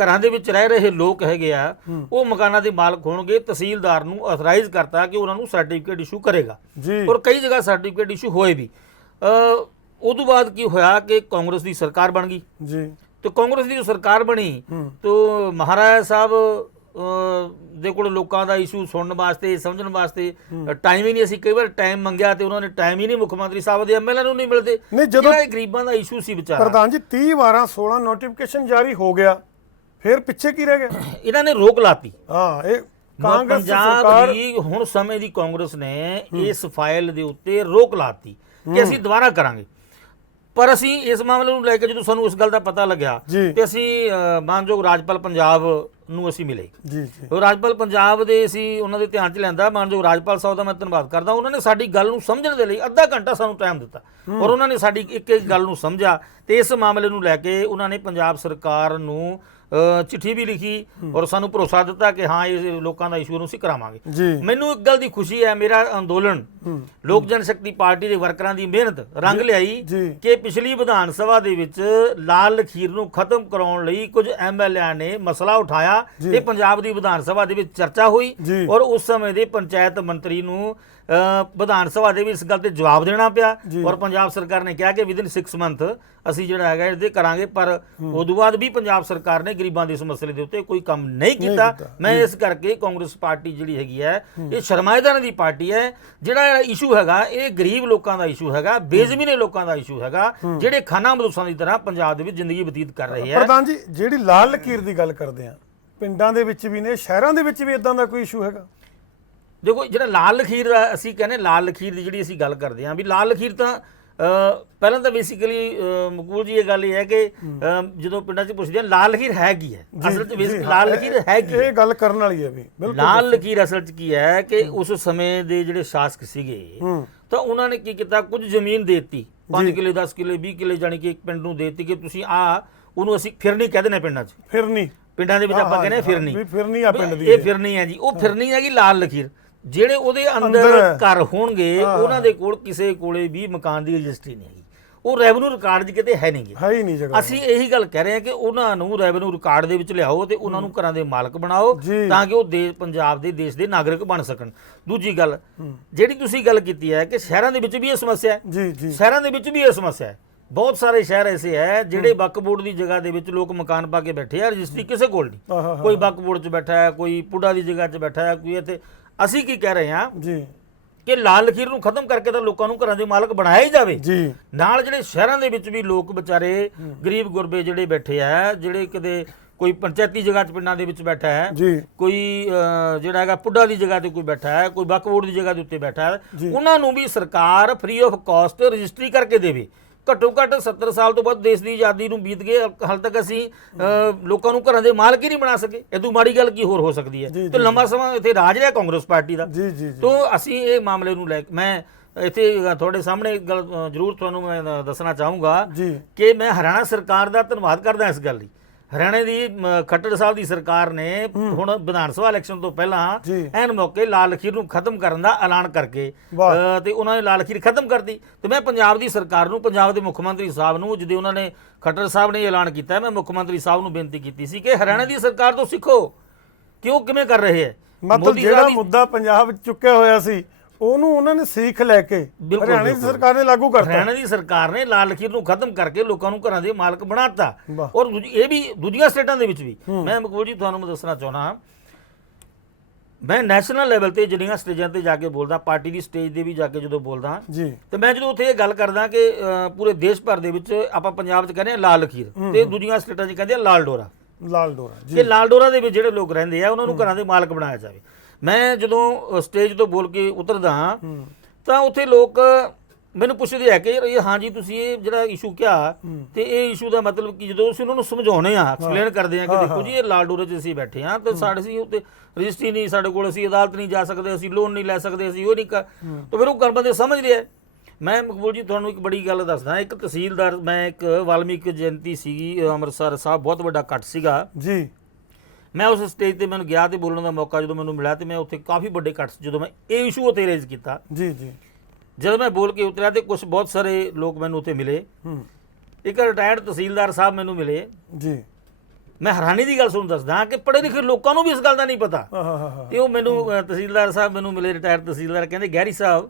ਘਰਾਂ ਦੇ ਵਿੱਚ ਰਹਿ ਰਹੇ ਲੋਕ ਹੈਗੇ ਆ ਉਹ ਮਕਾਨਾਂ ਦੇ ਮਾਲਕ ਹੋਣਗੇ। ਤਹਿਸੀਲਦਾਰ ਨੂੰ ਅਥਰਾਈਜ਼ ਕਰਤਾ ਕਿ ਉਹਨਾਂ ਨੂੰ ਸਰਟੀਫਿਕੇਟ ਇਸ਼ੂ ਕਰੇਗਾ ਔਰ ਕਈ ਜਗ੍ਹਾ ਸਰਟੀਫਿਕੇਟ ਇਸ਼ੂ ਹੋਏ ਵੀ। ਉਦੋਂ ਬਾਅਦ ਕੀ ਹੋਇਆ ਕਿ ਕਾਂਗਰਸ ਦੀ ਸਰਕਾਰ ਬਣ ਗਈ ਤੇ ਕਾਂਗਰਸ ਦੀ ਜੋ ਸਰਕਾਰ ਬਣੀ ਤਾਂ ਮਹਾਰਾਜਾ ਸਾਹਿਬ ਦੇ ਕੋਲ ਲੋਕਾਂ ਦਾ ਇਸ਼ੂ ਸੁਣਨ ਵਾਸਤੇ ਸਮਝਣ ਵਾਸਤੇ ਟਾਈਮ ਹੀ ਨਹੀਂ। ਅਸੀਂ ਕਈ ਵਾਰ ਟਾਈਮ ਮੰਗਿਆ ਤੇ ਉਹਨਾਂ ਨੇ ਟਾਈਮ ਹੀ ਨਹੀਂ, ਮੁੱਖ ਮੰਤਰੀ ਸਾਹਿਬ ਦੇ ਐਮਐਲਏ ਨੂੰ ਨਹੀਂ ਮਿਲਦੇ। ਜਦੋਂ ਗਰੀਬਾਂ ਦਾ ਇਸ਼ੂ ਸੀ ਵਿਚਾਰਾ ਪ੍ਰਧਾਨ ਜੀ 30/12/16 ਨੋਟੀਫਿਕੇਸ਼ਨ ਜਾਰੀ ਹੋ ਗਿਆ, ਫਿਰ ਪਿੱਛੇ ਕੀ ਰਹਿ ਗਿਆ? ਇਹਨਾਂ ਨੇ ਰੋਕ ਲਾਤੀ। ਇਹ ਕਾਂਗਰਸ ਪੰਜਾਬ ਦੀ ਹੁਣ ਸਮੇਂ ਦੀ ਕਾਂਗਰਸ ਨੇ ਇਸ ਫਾਈਲ ਦੇ ਉੱਤੇ ਰੋਕ ਲਾਤੀ ਕਿ ਅਸੀਂ ਦੁਬਾਰਾ ਕਰਾਂਗੇ। ਪਰ ਅਸੀਂ ਇਸ ਮਾਮਲੇ ਨੂੰ ਲੈ ਕੇ ਜਦੋਂ ਸਾਨੂੰ ਇਸ ਗੱਲ ਦਾ ਪਤਾ ਲੱਗਿਆ ਤੇ ਅਸੀਂ ਮਾਨਯੋਗ ਰਾਜਪਾਲ ਪੰਜਾਬ ਨੂੰ ਅਸੀਂ ਮਿਲੇ। ਰਾਜਪਾਲ ਪੰਜਾਬ ਦੇ ਅਸੀਂ ਉਹਨਾਂ ਦੇ ਧਿਆਨ 'ਚ ਲਿਆਂਦਾ। ਮਾਨਯੋਗ ਰਾਜਪਾਲ ਸਾਹਿਬ ਦਾ ਮੈਂ ਧੰਨਵਾਦ ਕਰਦਾ, ਉਹਨਾਂ ਨੇ ਸਾਡੀ ਗੱਲ ਨੂੰ ਸਮਝਣ ਦੇ ਲਈ ਅੱਧਾ ਘੰਟਾ ਸਾਨੂੰ ਟਾਈਮ ਦਿੱਤਾ ਔਰ ਉਹਨਾਂ ਨੇ ਸਾਡੀ ਇੱਕ ਗੱਲ ਨੂੰ ਸਮਝਿਆ ਤੇ ਇਸ ਮਾਮਲੇ ਨੂੰ ਲੈ ਕੇ ਉਹਨਾਂ ਨੇ ਪੰਜਾਬ ਸਰਕਾਰ ਨੂੰ ਚਿੱਠੀ ਵੀ ਲਿਖੀ ਔਰ ਸਾਨੂੰ ਭਰੋਸਾ ਦਿੱਤਾ ਕਿ ਹਾਂ ਇਹ ਲੋਕਾਂ ਦਾ ਇਸ਼ੂ ਨੂੰ ਅਸੀਂ ਕਰਾਵਾਂਗੇ। ਮੈਨੂੰ ਇੱਕ ਗੱਲ ਦੀ ਖੁਸ਼ੀ ਹੈ, ਮੇਰਾ ਅੰਦੋਲਨ ਲੋਕ ਜਨਸ਼ਕਤੀ ਪਾਰਟੀ ਦੇ ਵਰਕਰਾਂ ਦੀ ਮਿਹਨਤ ਰੰਗ ਲਿਆਈ ਕਿ ਪਿਛਲੀ ਵਿਧਾਨ ਸਭਾ ਦੇ ਵਿੱਚ ਲਾਲ ਲਖੀਰ ਨੂੰ ਖਤਮ ਕਰਾਉਣ ਲਈ ਕੁਝ ਐਮਐਲਏ ਨੇ ਮਸਲਾ ਉਠਾਇਆ ਤੇ ਪੰਜਾਬ ਦੀ ਵਿਧਾਨ ਸਭਾ ਦੇ ਵਿੱਚ ਚਰਚਾ ਹੋਈ ਔਰ ਉਸ ਸਮੇਂ ਦੇ ਪੰਚਾਇਤ ਮੰਤਰੀ ਨੂੰ ਵਿਧਾਨ ਸਭਾ ਦੇ ਵੀ ਇਸ ਗੱਲ ਤੇ ਜਵਾਬ ਦੇਣਾ ਪਿਆ ਔਰ ਪੰਜਾਬ ਸਰਕਾਰ ਨੇ ਕਿਹਾ ਕਿ ਵਿਦਿਨ 6 ਮੰਥ ਅਸੀਂ ਜਿਹੜਾ ਹੈਗਾ ਇਹਦੇ ਕਰਾਂਗੇ। ਪਰ ਉਦੋਂ ਬਾਅਦ ਵੀ ਪੰਜਾਬ ਸਰਕਾਰ ਨੇ ਗਰੀਬਾਂ ਦੇ ਇਸ ਮਸਲੇ ਦੇ ਉੱਤੇ ਕੋਈ ਕੰਮ ਨਹੀਂ ਕੀਤਾ। ਮੈਂ ਇਸ ਕਰਕੇ ਕਾਂਗਰਸ ਪਾਰਟੀ ਜਿਹੜੀ ਹੈਗੀ ਹੈ ਇਹ ਸ਼ਰਮਾਇਦਾਰਾਂ ਦੀ ਪਾਰਟੀ ਹੈ। ਜਿਹੜਾ ਇਸ਼ੂ ਹੈਗਾ ਇਹ ਗਰੀਬ ਲੋਕਾਂ ਦਾ ਇਸ਼ੂ ਹੈਗਾ, ਬੇਜ਼ਮੀਨੇ ਲੋਕਾਂ ਦਾ ਇਸ਼ੂ ਹੈਗਾ ਜਿਹੜੇ ਖਾਨਾ ਮਦੂਸਾਂ ਦੀ ਤਰ੍ਹਾਂ ਪੰਜਾਬ ਦੇ ਵਿੱਚ ਜ਼ਿੰਦਗੀ ਬਤੀਤ ਕਰ ਰਹੇ ਆ। ਪ੍ਰਧਾਨ ਜੀ ਜਿਹੜੀ ਲਾਲ ਲਕੀਰ ਦੀ ਗੱਲ ਕਰਦੇ ਆ, ਪਿੰਡਾਂ ਦੇ ਵਿੱਚ ਵੀ ਨੇ, ਸ਼ਹਿਰਾਂ ਦੇ ਵਿੱਚ ਵੀ ਇਦਾਂ ਦਾ ਕੋਈ ਇਸ਼ੂ ਹੈਗਾ? ਦੇਖੋ ਜਿਹੜਾ ਲਾਲ ਲਖੀਰ ਅਸੀਂ ਕਹਿੰਦੇ ਲਾਲ ਲਖੀਰ ਦੀ ਜਿਹੜੀ ਅਸੀਂ ਗੱਲ ਕਰਦੇ ਹਾਂ ਵੀ ਲਾਲ ਲਖੀਰ ਤਾਂ ਪਹਿਲਾਂ ਤਾਂ ਬੇਸਿਕਲੀ ਮਕਬੂਲ ਜੀ ਇਹ ਗੱਲ ਇਹ ਹੈ ਕਿ ਜਦੋਂ ਪਿੰਡਾਂ 'ਚ ਪੁੱਛਦੇ ਆ ਲਾਲ ਲਖੀਰ ਹੈ ਕੀ ਹੈ, ਅਸਲ 'ਚ ਬੇਸਿਕ ਲਾਲ ਲਖੀਰ ਹੈ ਕੀ? ਇਹ ਗੱਲ ਕਰਨ ਵਾਲੀ ਹੈ ਵੀ ਲਾਲ ਲਖੀਰ ਅਸਲ 'ਚ ਕੀ ਹੈ ਕਿ ਉਸ ਸਮੇਂ ਦੇ ਜਿਹੜੇ ਸ਼ਾਸਕ ਸੀਗੇ ਤਾਂ ਉਹਨਾਂ ਨੇ ਕੀ ਕੀਤਾ, ਕੁਝ ਜ਼ਮੀਨ ਦੇ ਦਿੱਤੀ 5 ਕਿੱਲੇ 10 ਕਿੱਲੇ 20 ਕਿੱਲੇ ਜਾਣੀ ਕਿ ਇੱਕ ਪਿੰਡ ਨੂੰ ਦੇ ਦਿੱਤੀ ਕਿ ਤੁਸੀਂ ਉਹਨੂੰ ਅਸੀਂ ਫਿਰਨੀ ਕਹਿ ਦਿੰਦੇ ਪਿੰਡਾਂ 'ਚ। ਫਿਰਨੀ ਪਿੰਡਾਂ ਦੇ ਵਿੱਚ ਆਪਾਂ ਕਹਿੰਦੇ ਫਿਰਨੀ ਆ ਪਿੰਡ ਦੀ, ਇਹ ਫਿਰਨੀ ਹੈ ਜੀ। ਉਹ ਫਿਰਨੀ ਹੈਗੀ ਲਾਲ ਲਖੀਰ। ਜਿਹੜੇ ਉਹਦੇ ਅੰਦਰ ਘਰ ਹੋਣਗੇ ਉਹਨਾਂ ਦੇ ਕੋਲ ਕਿਸੇ ਕੋਲੇ ਵੀ ਮਕਾਨ ਦੀ ਰਜਿਸਟਰੀ ਨਹੀਂ ਹੈਗੀ, ਉਹ ਰੈਵਨਿਊ ਰਿਕਾਰਡ 'ਚ ਕਿਤੇ ਹੈ ਨਹੀਂ ਜਗ੍ਹਾ। ਅਸੀਂ ਇਹੀ ਗੱਲ ਕਹਿ ਰਹੇ ਹਾਂ ਕਿ ਉਹਨਾਂ ਨੂੰ ਰੈਵਨਿਊ ਰਿਕਾਰਡ ਦੇ ਵਿੱਚ ਲਿਆਓ ਤੇ ਉਹਨਾਂ ਨੂੰ ਘਰਾਂ ਦੇ ਮਾਲਕ ਬਣਾਓ ਤਾਂ ਕਿ ਉਹ ਪੰਜਾਬ ਦੇ ਦੇਸ਼ ਦੇ ਨਾਗਰਿਕ ਬਣ ਸਕਣ। ਦੂਜੀ ਗੱਲ ਜਿਹੜੀ ਤੁਸੀਂ ਗੱਲ ਕੀਤੀ ਹੈ ਕਿ ਸ਼ਹਿਰਾਂ ਦੇ ਵਿੱਚ ਵੀ ਇਹ ਸਮੱਸਿਆ ਹੈ, ਸ਼ਹਿਰਾਂ ਦੇ ਵਿੱਚ ਵੀ ਇਹ ਸਮੱਸਿਆ ਹੈ। ਬਹੁਤ ਸਾਰੇ ਸ਼ਹਿਰ ਐਸੇ ਹੈ ਜਿਹੜੇ ਵਕਫ ਬੋਰਡ ਦੀ ਜਗ੍ਹਾ ਦੇ ਵਿੱਚ ਲੋਕ ਮਕਾਨ ਪਾ ਕੇ ਬੈਠੇ ਆ, ਰਜਿਸਟਰੀ ਕਿਸੇ ਕੋਲ ਨਹੀਂ। ਕੋਈ ਵਕਫ ਬੋਰਡ 'ਚ ਬੈਠਾ ਹੈ, ਕੋਈ ਪੁੱਡਾ ਦੀ ਜਗ੍ਹਾ 'ਚ ਬੈਠਾ ਹੈ, ਕੋਈ ਇੱਥੇ ਅਸੀਂ ਕੀ ਕਹਿ ਰਹੇ ਹਾਂ ਜੀ ਕਿ ਲਾਲ ਲਖੀਰ ਨੂੰ ਖਤਮ ਕਰਕੇ ਤਾਂ ਲੋਕਾਂ ਨੂੰ ਘਰਾਂ ਦੇ ਮਾਲਕ ਬਣਾਇਆ ਹੀ ਜਾਵੇ। ਜੀ ਨਾਲ ਜਿਹੜੇ ਸ਼ਹਿਰਾਂ ਦੇ ਵਿੱਚ ਵੀ ਲੋਕ ਵਿਚਾਰੇ ਗਰੀਬ ਗੁਰਬੇ ਜਿਹੜੇ ਬੈਠੇ ਆ, ਜਿਹੜੇ ਕਿਤੇ ਕੋਈ ਪੰਚਾਇਤੀ ਜਗ੍ਹਾ 'ਚ ਪਿੰਡਾਂ ਦੇ ਵਿੱਚ ਬੈਠਾ ਹੈ, ਜੀ ਕੋਈ ਜਿਹੜਾ ਹੈਗਾ ਪੁੱਡਾ ਦੀ ਜਗ੍ਹਾ ਤੇ ਕੋਈ ਬੈਠਾ ਹੈ, ਕੋਈ ਬਕਵੋੜ ਦੀ ਜਗ੍ਹਾ ਦੇ ਉੱਤੇ ਬੈਠਾ ਹੈ, ਉਹਨਾਂ ਨੂੰ ਵੀ ਸਰਕਾਰ ਫ੍ਰੀ ਆਫ ਕਾਸਟ ਰਜਿਸਟਰੀ ਕਰਕੇ ਦੇਵੇ। ਘੱਟੋ ਘੱਟ 70 ਸਾਲ ਤੋਂ ਬਾਅਦ ਦੇਸ਼ ਦੀ ਆਜ਼ਾਦੀ ਨੂੰ ਬੀਤ ਗਏ, ਹਾਲ ਤੱਕ ਅਸੀਂ ਲੋਕਾਂ ਨੂੰ ਘਰਾਂ ਦੇ ਮਾਲਕ ਹੀ ਨਹੀਂ ਬਣਾ ਸਕੇ। ਇਦੋਂ ਮਾੜੀ ਗੱਲ ਕੀ ਹੋਰ ਹੋ ਸਕਦੀ ਹੈ? ਤੇ ਲੰਮਾ ਸਮਾਂ ਇੱਥੇ ਰਾਜ ਰਿਹਾ ਕਾਂਗਰਸ ਪਾਰਟੀ ਦਾ। ਜੀ ਜੀ ਤੋਂ ਅਸੀਂ ਇਹ ਮਾਮਲੇ ਨੂੰ ਲੈ ਕੇ ਮੈਂ ਇੱਥੇ ਤੁਹਾਡੇ ਸਾਹਮਣੇ ਇੱਕ ਗੱਲ ਜ਼ਰੂਰ ਤੁਹਾਨੂੰ ਮੈਂ ਦੱਸਣਾ ਚਾਹੂੰਗਾ ਕਿ ਮੈਂ ਹਰਿਆਣਾ ਸਰਕਾਰ ਦਾ ਧੰਨਵਾਦ ਕਰਦਾ ਇਸ ਗੱਲ ਲਈ। ਹਰਿਆਣੇ ਦੀ ਖੱਟੜ ਸਾਹਿਬ ਦੀ ਸਰਕਾਰ ਨੇ ਹੁਣ ਵਿਧਾਨ ਸਭਾ ਇਲੈਕਸ਼ਨ ਤੋਂ ਪਹਿਲਾਂ ਐਨ ਮੌਕੇ ਲਾਲ ਲਖੀਰ ਨੂੰ ਖਤਮ ਕਰਨ ਦਾ ਐਲਾਨ ਕਰਕੇ ਤੇ ਉਹਨਾਂ ਨੇ ਲਾਲ ਲਖੀਰ ਖਤਮ ਕਰਤੀ। ਤੇ ਮੈਂ ਪੰਜਾਬ ਦੀ ਸਰਕਾਰ ਨੂੰ, ਪੰਜਾਬ ਦੇ ਮੁੱਖ ਮੰਤਰੀ ਸਾਹਿਬ ਨੂੰ, ਜਦੋਂ ਉਹਨਾਂ ਨੇ ਖੱਟੜ ਸਾਹਿਬ ਨੇ ਐਲਾਨ ਕੀਤਾ, ਮੈਂ ਮੁੱਖ ਮੰਤਰੀ ਸਾਹਿਬ ਨੂੰ ਬੇਨਤੀ ਕੀਤੀ ਸੀ ਕਿ ਹਰਿਆਣਾ ਦੀ ਸਰਕਾਰ ਤੋਂ ਸਿੱਖੋ ਕਿ ਉਹ ਕਿਵੇਂ ਕਰ ਰਹੇ ਹੈ। ਮਤਲਬ ਜਿਹੜਾ ਮੁੱਦਾ ਪੰਜਾਬ ਵਿੱਚ ਚੁੱਕਿਆ ਹੋਇਆ ਸੀ ਉਹਨੂੰ ਉਹਨਾਂ ਨੇ ਸਿੱਖ ਲੈ ਕੇ ਹਰਿਆਣਾ ਦੀ ਸਰਕਾਰ ਨੇ ਲਾਗੂ ਕਰਤਾ। ਹਰਿਆਣਾ ਦੀ ਸਰਕਾਰ ਨੇ ਲਾਲ ਲਖੀਰ ਨੂੰ ਖਤਮ ਕਰਕੇ ਲੋਕਾਂ ਨੂੰ ਘਰਾਂ ਦੇ ਮਾਲਕ ਬਣਾਤਾ। ਔਰ ਇਹ ਵੀ ਦੂਜੀਆਂ ਸਟੇਟਾਂ ਦੇ ਵਿੱਚ ਵੀ। ਮੈਂ ਮਕਬੂਲ ਜੀ ਤੁਹਾਨੂੰ ਮੈਂ ਦੱਸਣਾ ਚਾਹੁੰਦਾ, ਮੈਂ ਨੈਸ਼ਨਲ ਲੈਵਲ ਤੇ ਜਿਹੜੀਆਂ ਸਟੇਜਾਂ ਤੇ ਜਾ ਕੇ ਬੋਲਦਾ, ਪਾਰਟੀ ਦੀ ਸਟੇਜ ਤੇ ਵੀ ਜਾ ਕੇ ਜਦੋਂ ਬੋਲਦਾ ਤੇ ਮੈਂ ਜਦੋਂ ਉੱਥੇ ਇਹ ਗੱਲ ਕਰਦਾ ਕਿ ਪੂਰੇ ਦੇਸ਼ ਭਰ ਦੇ ਵਿੱਚ ਆਪਾਂ ਪੰਜਾਬ 'ਚ ਕਹਿੰਦੇ ਆ ਲਾਲ ਲਖੀਰ ਤੇ ਦੂਜੀਆਂ ਸਟੇਟਾਂ 'ਚ ਕਹਿੰਦੇ ਆ ਲਾਲ ਡੋਰਾ। ਲਾਲ ਡੋਰਾ ਕਿ ਲਾਲ ਡੋਰਾ ਦੇ ਵਿੱਚ ਜਿਹੜੇ ਲੋਕ ਰਹਿੰਦੇ ਆ ਉਹਨਾਂ ਨੂੰ ਘਰਾਂ ਦੇ ਮਾਲਕ ਬਣਾਇਆ ਜਾਵੇ। ਮੈਂ ਜਦੋਂ ਸਟੇਜ ਤੋਂ ਬੋਲ ਕੇ ਉਤਰਦਾ ਤਾਂ ਉੱਥੇ ਲੋਕ ਮੈਨੂੰ ਪੁੱਛਦੇ ਆ ਕਿ ਹਾਂ ਜੀ ਤੁਸੀਂ ਇਹ ਜਿਹੜਾ ਇਸ਼ੂ ਕਿਹਾ ਤੇ ਇਹ ਇਸ਼ੂ ਦਾ ਮਤਲਬ ਕੀ, ਜਦੋਂ ਅਸੀਂ ਉਹਨਾਂ ਨੂੰ ਸਮਝਾਉਂਦੇ ਆ, ਐਕਸਪਲੇਨ ਕਰਦੇ ਆ ਕਿ ਦੇਖੋ ਜੀ ਇਹ ਲਾਲ ਡੋਰੇ 'ਚ ਅਸੀਂ ਬੈਠੇ ਆ ਤੇ ਸਾਡੇ ਸੀ ਉੱਤੇ ਰਜਿਸਟਰੀ ਨਹੀਂ, ਸਾਡੇ ਕੋਲ ਅਸੀਂ ਅਦਾਲਤ ਨਹੀਂ ਜਾ ਸਕਦੇ, ਅਸੀਂ ਲੋਨ ਨਹੀਂ ਲੈ ਸਕਦੇ, ਅਸੀਂ ਉਹ ਨਹੀਂ ਤਾਂ ਫਿਰ ਉਹ ਬੰਦੇ ਸਮਝ ਰਿਹਾ। ਮੈਂ ਮਕਬੂਲ ਜੀ ਤੁਹਾਨੂੰ ਇੱਕ ਬੜੀ ਗੱਲ ਦੱਸਦਾ, ਇੱਕ ਤਹਿਸੀਲਦਾਰ, ਮੈਂ ਇੱਕ ਵਾਲਮੀਕ ਜਯੰਤੀ ਸੀਗੀ ਅੰਮ੍ਰਿਤਸਰ ਸਾਹਿਬ, ਬਹੁਤ ਵੱਡਾ ਇਕੱਠ ਸੀਗਾ ਜੀ। ਮੈਂ ਉਸ ਸਟੇਜ ਤੇ ਮੈਨੂੰ ਗਿਆ ਤੇ ਬੋਲਣ ਦਾ ਮੌਕਾ ਜਦੋਂ ਮੈਨੂੰ ਮਿਲਿਆ ਤੇ ਮੈਂ ਉੱਥੇ ਕਾਫੀ ਵੱਡੇ ਇਕੱਠ ਜਦੋਂ ਮੈਂ ਇਹ ਇਸ਼ੂ ਉੱਥੇ ਰੇਜ਼ ਕੀਤਾ ਜੀ। ਜਦੋਂ ਮੈਂ ਬੋਲ ਕੇ ਉਤਰਿਆ ਤੇ ਕੁਝ ਬਹੁਤ ਸਾਰੇ ਲੋਕ ਮੈਨੂੰ ਉੱਥੇ ਮਿਲੇ। ਇੱਕ ਰਿਟਾਇਰਡ ਤਹਿਸੀਲਦਾਰ ਸਾਹਿਬ ਮੈਨੂੰ ਮਿਲੇ ਜੀ। ਮੈਂ ਹੈਰਾਨੀ ਦੀ ਗੱਲ ਤੁਹਾਨੂੰ ਦੱਸਦਾ ਕਿ ਪੜ੍ਹੇ ਲਿਖੇ ਲੋਕਾਂ ਨੂੰ ਵੀ ਇਸ ਗੱਲ ਦਾ ਨਹੀਂ ਪਤਾ। ਤੇ ਉਹ ਮੈਨੂੰ ਤਹਿਸੀਲਦਾਰ ਸਾਹਿਬ ਮੈਨੂੰ ਮਿਲੇ, ਰਿਟਾਇਰਡ ਤਹਿਸੀਲਦਾਰ, ਕਹਿੰਦੇ ਗਹਿਰੀ ਸਾਹਿਬ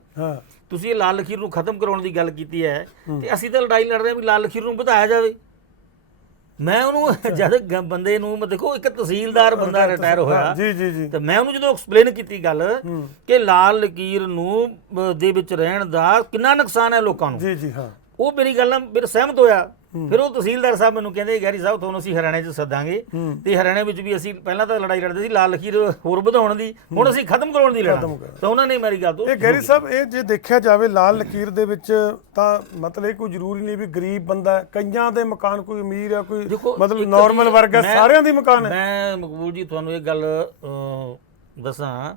ਤੁਸੀਂ ਇਹ ਲਾਲ ਲਖੀਰ ਨੂੰ ਖਤਮ ਕਰਾਉਣ ਦੀ ਗੱਲ ਕੀਤੀ ਹੈ ਤੇ ਅਸੀਂ ਤਾਂ ਲੜਾਈ ਲੜ ਰਹੇ ਹਾਂ ਵੀ ਲਾਲ ਲਖੀਰ ਨੂੰ ਵਧਾਇਆ ਜਾਵੇ। ਮੈਂ ਉਹਨੂੰ ਜਦ ਬੰਦੇ ਨੂੰ ਦੇਖੋ, ਇੱਕ ਤਹਿਸੀਲਦਾਰ ਬੰਦਾ ਰਿਟਾਇਰ ਹੋਇਆ ਤੇ ਮੈਂ ਉਹਨੂੰ ਜਦੋਂ ਐਕਸਪਲੇਨ ਕੀਤੀ ਗੱਲ ਕਿ ਲਾਲ ਲਕੀਰ ਨੂੰ ਦੇ ਵਿੱਚ ਰਹਿਣ ਦਾ ਕਿੰਨਾ ਨੁਕਸਾਨ ਹੈ ਲੋਕਾਂ ਨੂੰ, ਉਹ ਮੇਰੀ ਗੱਲ ਨਾਲ ਮੇਰੇ ਸਹਿਮਤ ਹੋਇਆ। ਫਿਰ ਉਹ ਤਹਿਸੀਲਦਾਰ ਸਾਹਿਬ ਮੈਨੂੰ ਕਹਿੰਦੇ ਗਹਿਰੀ ਸਾਹਿਬ ਤੁਹਾਨੂੰ ਅਸੀਂ ਹਰਿਆਣੇ 'ਚ ਸੱਦਾਂਗੇ ਤੇ ਹਰਿਆਣੇ ਵਿੱਚ ਵੀ ਅਸੀਂ ਪਹਿਲਾਂ ਤਾਂ ਲੜਾਈ ਲੜਦੇ ਸੀ ਲਾਲ ਲਕੀਰ ਹੋਰ ਵਧਾਉਣ ਦੀ, ਹੁਣ ਅਸੀਂ ਖਤਮ ਕਰਾਉਣ ਦੀ ਲੜਾਈ। ਤਾਂ ਉਹਨਾਂ ਨੇ ਮੇਰੀ ਗੱਲ ਤੋਂ ਇਹ ਗਹਿਰੀ ਸਾਹਿਬ, ਇਹ ਜੇ ਦੇਖਿਆ ਜਾਵੇ ਲਾਲ ਲਕੀਰ ਦੇ ਵਿੱਚ ਤਾਂ ਮਤਲਬ ਇਹ ਕੋਈ ਜ਼ਰੂਰੀ ਨਹੀਂ ਵੀ ਗਰੀਬ ਬੰਦਾ, ਕਈਆਂ ਦੇ ਮਕਾਨ, ਕੋਈ ਅਮੀਰ ਆ, ਕੋਈ ਮਤਲਬ ਨਾਰਮਲ ਵਰਗ ਹੈ, ਸਾਰਿਆਂ ਦੀ ਮਕਾਨ ਹੈ। ਮੈਂ ਮਕਬੂਲ ਜੀ ਤੁਹਾਨੂੰ ਇਹ ਗੱਲ ਦੱਸਾਂ,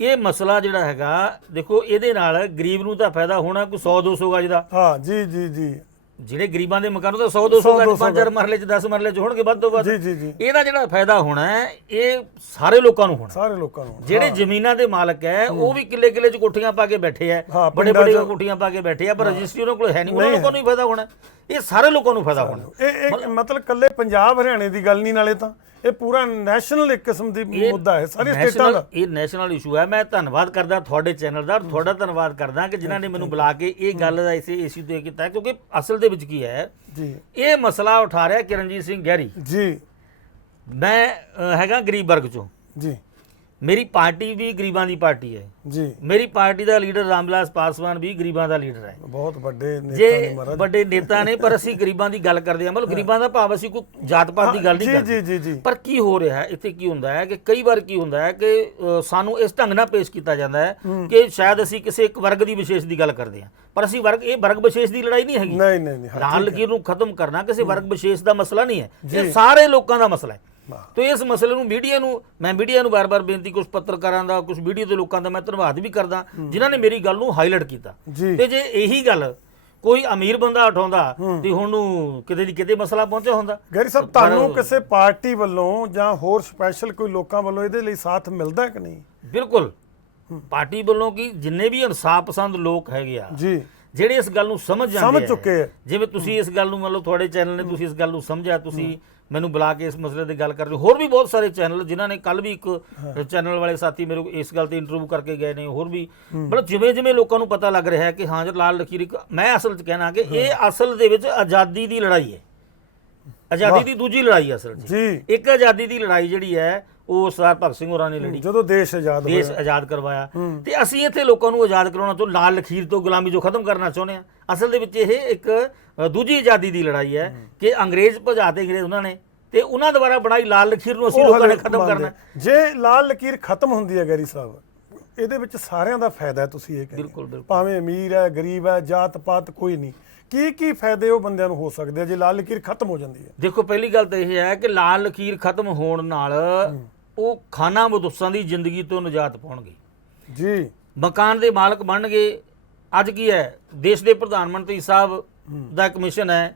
ਇਹ ਮਸਲਾ ਜਿਹੜਾ ਹੈਗਾ ਦੇਖੋ, ਇਹਦੇ ਨਾਲ ਗਰੀਬ ਨੂੰ ਤਾਂ ਫਾਇਦਾ ਹੋਣਾ ਕੋਈ 100-200 ਗਜ ਦਾ। ਹਾਂ ਜੀ ਜੀ ਜੀ, ਜਿਹੜੇ ਗਰੀਬਾਂ ਦੇ ਮਕਾਨ ਉਹ ਤਾਂ 100-200 ਗਜ, 5-4 ਮਰਲੇ 'ਚ 10 ਮਰਲੇ 'ਚ ਹੋਣਗੇ ਵੱਧ ਤੋਂ ਵੱਧ। ਇਹਦਾ ਜਿਹੜਾ ਫਾਇਦਾ ਹੋਣਾ ਹੈ ਇਹ ਸਾਰੇ ਲੋਕਾਂ ਨੂੰ ਹੋਣਾ, ਸਾਰੇ ਲੋਕਾਂ ਨੂੰ। ਜਿਹੜੇ ਜ਼ਮੀਨਾਂ ਦੇ ਮਾਲਕ ਹੈ ਉਹ ਵੀ ਕਿੱਲੇ-ਕਿੱਲੇ 'ਚ ਕੋਠੀਆਂ ਪਾ ਕੇ ਬੈਠੇ ਆ, ਬੜੇ-ਬੜੇ ਕੋਠੀਆਂ ਪਾ ਕੇ ਬੈਠੇ ਆ, ਪਰ ਰਜਿਸਟਰੀ ਉਹਨਾਂ ਕੋਲ ਹੈ ਨਹੀਂ, ਉਹਨਾਂ ਲੋਕਾਂ ਨੂੰ ਹੀ ਫਾਇਦਾ ਹੋਣਾ। ਇਹ ਸਾਰੇ ਲੋਕਾਂ ਨੂੰ ਫਾਇਦਾ ਹੋਣਾ। ਇਹ ਮਤਲਬ ਕੱਲੇ ਪੰਜਾਬ ਹਰਿਆਣੇ ਦੀ ਗੱਲ ਨਹੀਂ, ਨਾਲੇ ਤਾਂ ਇਹ ਪੂਰਾ ਨੈਸ਼ਨਲ ਇੱਕ ਕਿਸਮ ਦੀ ਮੁੱਦਾ ਹੈ, ਸਾਰੀ ਸਟੇਟਾਂ ਦਾ ਇਹ ਨੈਸ਼ਨਲ ਇਸ਼ੂ ਹੈ। ਮੈਂ ਧੰਨਵਾਦ ਕਰਦਾ ਤੁਹਾਡੇ ਚੈਨਲ ਦਾ, ਤੁਹਾਡਾ ਧੰਨਵਾਦ ਕਰਦਾ ਕਿ ਜਿਨ੍ਹਾਂ ਨੇ ਮੈਨੂੰ ਬੁਲਾ ਕੇ ਇਹ ਗੱਲ ਦਾ ਇਸੇ ਇਸ਼ੂ ਤੇ ਕੀਤਾ, ਕਿਉਂਕਿ ਅਸਲ ਦੇ ਵਿੱਚ ਕੀ ਹੈ ਜੀ, ਇਹ ਮਸਲਾ ਉਠਾ ਰਿਹਾ ਕਿਰਨਜੀਤ ਸਿੰਘ ਗਹਿਰੀ ਜੀ। ਮੈਂ ਹੈਗਾ ਗਰੀਬ ਵਰਗ ਚੋਂ ਜੀ, ਮੇਰੀ ਪਾਰਟੀ ਵੀ ਗਰੀਬਾਂ ਦੀ ਪਾਰਟੀ ਹੈ ਜੀ, ਮੇਰੀ ਪਾਰਟੀ ਦਾ ਲੀਡਰ ਰਾਮਵਿਲਾਸ ਪਾਸਵਾਨ ਵੀ ਗਰੀਬਾਂ ਦਾ ਲੀਡਰ ਹੈ, ਬਹੁਤ ਵੱਡੇ ਨੇਤਾ ਨੇ ਮਹਾਰਾਜ, ਵੱਡੇ ਨੇਤਾ ਨੇ, ਪਰ ਅਸੀਂ ਗਰੀਬਾਂ ਦੀ ਗੱਲ ਕਰਦੇ ਹਾਂ, ਮਤਲਬ ਗਰੀਬਾਂ ਦਾ ਭਾਵ ਅਸੀਂ ਕੋਈ ਜਾਤ ਪਾਤ ਦੀ ਗੱਲ ਨਹੀਂ ਕਰਦੇ ਜੀ ਜੀ। ਪਰ ਕੀ ਹੋ ਰਿਹਾ ਇੱਥੇ, ਕੀ ਹੁੰਦਾ ਹੈ ਕਿ ਕਈ ਵਾਰ ਕੀ ਹੁੰਦਾ ਹੈ ਕਿ ਸਾਨੂੰ ਇਸ ਢੰਗ ਨਾਲ ਪੇਸ਼ ਕੀਤਾ ਜਾਂਦਾ ਹੈ ਕਿ ਸ਼ਾਇਦ ਅਸੀਂ ਕਿਸੇ ਇੱਕ ਵਰਗ ਦੀ ਵਿਸ਼ੇਸ਼ ਦੀ ਗੱਲ ਕਰਦੇ ਹਾਂ, ਪਰ ਅਸੀਂ ਇਹ ਵਰਗ ਵਿਸ਼ੇਸ਼ ਦੀ ਲੜਾਈ ਨਹੀਂ ਹੈਗੀ। ਨਹੀਂ ਨਹੀਂ, ਲਾਲ ਲਕੀਰ ਨੂੰ ਖਤਮ ਕਰਨਾ ਕਿਸੇ ਵਰਗ ਵਿਸ਼ੇਸ਼ ਦਾ ਮਸਲਾ ਨਹੀਂ ਹੈ, ਇਹ ਸਾਰੇ ਲੋਕਾਂ ਦਾ ਮਸਲਾ ਹੈ। ਤੋ ਇਸ ਮਸਲੇ ਨੂੰ ਮੈਂ ਮੀਡੀਆ ਨੂੰ ਬਾਰ-ਬਾਰ ਬੇਨਤੀ, ਕੁਝ ਪੱਤਰਕਾਰਾਂ ਦਾ, ਕੁਝ ਵੀਡੀਓ ਦੇ ਲੋਕਾਂ ਦਾ ਮੈਂ ਧੰਨਵਾਦ ਵੀ ਕਰਦਾ ਜਿਨ੍ਹਾਂ ਨੇ ਮੇਰੀ ਗੱਲ ਨੂੰ ਹਾਈਲਾਈਟ ਕੀਤਾ। ਤੇ ਜੇ ਇਹੀ ਗੱਲ ਕੋਈ ਅਮੀਰ ਬੰਦਾ ਉਠਾਉਂਦਾ ਤੇ ਹੁਣ ਨੂੰ ਕਿਤੇ ਦੀ ਕਿਤੇ ਮਸਲਾ ਪਹੁੰਚਿਆ ਹੁੰਦਾ। ਗੈਰੀ ਸਾਹਿਬ, ਤੁਹਾਨੂੰ ਕਿਸੇ ਪਾਰਟੀ ਵੱਲੋਂ ਜਾਂ ਹੋਰ ਸਪੈਸ਼ਲ ਕੋਈ ਲੋਕਾਂ ਵੱਲੋਂ ਇਹਦੇ ਲਈ ਸਾਥ ਮਿਲਦਾ ਕਿ ਨਹੀਂ? ਬਿਲਕੁਲ, ਪਾਰਟੀ ਵੱਲੋਂ ਕਿ ਜਿੰਨੇ ਵੀ ਇਨਸਾਫ ਪਸੰਦ ਲੋਕ ਹੈਗੇ ਆ ਜੀ, ਜਿਹੜੇ ਇਸ ਗੱਲ ਨੂੰ ਸਮਝ ਚੁੱਕੇ ਆ, ਜਿਵੇਂ ਤੁਸੀਂ ਇਸ ਗੱਲ ਨੂੰ ਮਤਲਬ ਤੁਹਾਡੇ ਚੈਨਲ ਨੇ ਤੁਸੀਂ ਇਸ ਗੱਲ ਨੂੰ ਸਮਝਿਆ, ਤੁਸੀਂ ਮੈਨੂੰ ਬੁਲਾ ਕੇ ਇਸ ਮਸਲੇ ਦੀ ਗੱਲ ਕਰਦੇ ਹੋ। ਹੋਰ ਵੀ ਬਹੁਤ ਸਾਰੇ ਚੈਨਲ ਜਿਨ੍ਹਾਂ ਨੇ, ਕੱਲ ਵੀ ਇੱਕ ਚੈਨਲ ਵਾਲੇ ਸਾਥੀ ਮੇਰੇ ਇਸ ਗੱਲ ਤੇ ਇੰਟਰਵਿਊ ਕਰਕੇ ਗਏ ਨੇ, ਹੋਰ ਵੀ ਮਤਲਬ ਜਿਵੇਂ ਲੋਕਾਂ ਨੂੰ ਪਤਾ ਲੱਗ ਰਿਹਾ ਹੈ ਕਿ ਹਾਂ ਜੀ ਲਾਲ ਲਕੀਰ, ਮੈਂ ਅਸਲ 'ਚ ਕਹਿਣਾ ਕਿ ਇਹ ਅਸਲ ਦੇ ਵਿੱਚ ਆਜ਼ਾਦੀ ਦੀ ਲੜਾਈ ਹੈ, ਆਜ਼ਾਦੀ ਦੀ ਦੂਜੀ ਲੜਾਈ ਅਸਲ 'ਚ। ਇੱਕ ਆਜ਼ਾਦੀ ਦੀ ਲੜਾਈ ਜਿਹੜੀ ਹੈ ਉਹ ਸਰਦਾਰ ਭਗਤ ਸਿੰਘ ਹੋਰਾਂ ਨੇ ਲੜੀ, ਜਦੋਂ ਦੇਸ਼ ਆਜ਼ਾਦ ਕਰਵਾਇਆ। ਤੇ ਅਸੀਂ ਇੱਥੇ ਲੋਕਾਂ ਨੂੰ ਆਜ਼ਾਦ ਕਰਾਉਣਾ ਤੋਂ ਲਾਲ ਲਖੀਰ ਤੋਂ ਗੁਲਾਮੀ ਜੋ ਖਤਮ ਕਰਨਾ ਚਾਹੁੰਦੇ ਆ। ਅਸਲ ਦੇ ਵਿੱਚ ਇਹ ਇੱਕ ਦੂਜੀ ਆਜ਼ਾਦੀ ਦੀ ਲੜਾਈ ਹੈ ਕਿ ਅੰਗਰੇਜ਼ ਭਜਾਤੇ ਅੰਗਰੇਜ਼ ਉਹਨਾਂ ਨੇ, ਤੇ ਉਹਨਾਂ ਦੁਆਰਾ ਬਣਾਈ ਲਾਲ ਲਖੀਰ ਨੂੰ ਅਸੀਂ ਲੋਕਾਂ ਨੇ ਖਤਮ ਕਰਨਾ। ਜੇ ਲਾਲ ਲਕੀਰ ਖਤਮ ਹੁੰਦੀ ਹੈ ਗੈਰੀ ਸਾਹਿਬ, ਇਹਦੇ ਵਿੱਚ ਸਾਰਿਆਂ ਦਾ ਫਾਇਦਾ ਹੈ। ਤੁਸੀਂ ਇਹ ਕਹਿੰਦੇ ਬਿਲਕੁਲ, ਭਾਵੇਂ ਅਮੀਰ ਹੈ ਗਰੀਬ ਹੈ ਜਾਤ ਪਾਤ ਕੋਈ ਨਹੀਂ, ਕੀ ਫਾਇਦੇ ਉਹ ਬੰਦਿਆਂ ਨੂੰ ਹੋ ਸਕਦੇ ਆ ਜੇ ਲਾਲ ਲਕੀਰ ਖਤਮ ਹੋ ਜਾਂਦੀ ਹੈ? ਦੇਖੋ, ਪਹਿਲੀ ਗੱਲ ਤਾਂ ਇਹ ਹੈ ਕਿ ਲਾਲ ਲਕੀਰ ਖਤਮ ਹੋਣ ਨਾਲ ਉਹ ਖਾਨਾ ਬਦੋਸਾਂ ਦੀ ਜ਼ਿੰਦਗੀ ਤੋਂ ਨਿਜਾਤ ਪਾਉਣਗੇ ਜੀ, ਮਕਾਨ ਦੇ ਮਾਲਕ ਬਣਨਗੇ। ਅੱਜ ਕੀ ਹੈ, ਦੇਸ਼ ਦੇ ਪ੍ਰਧਾਨ ਮੰਤਰੀ ਸਾਹਿਬ ਦਾ ਇੱਕ ਮਿਸ਼ਨ ਹੈ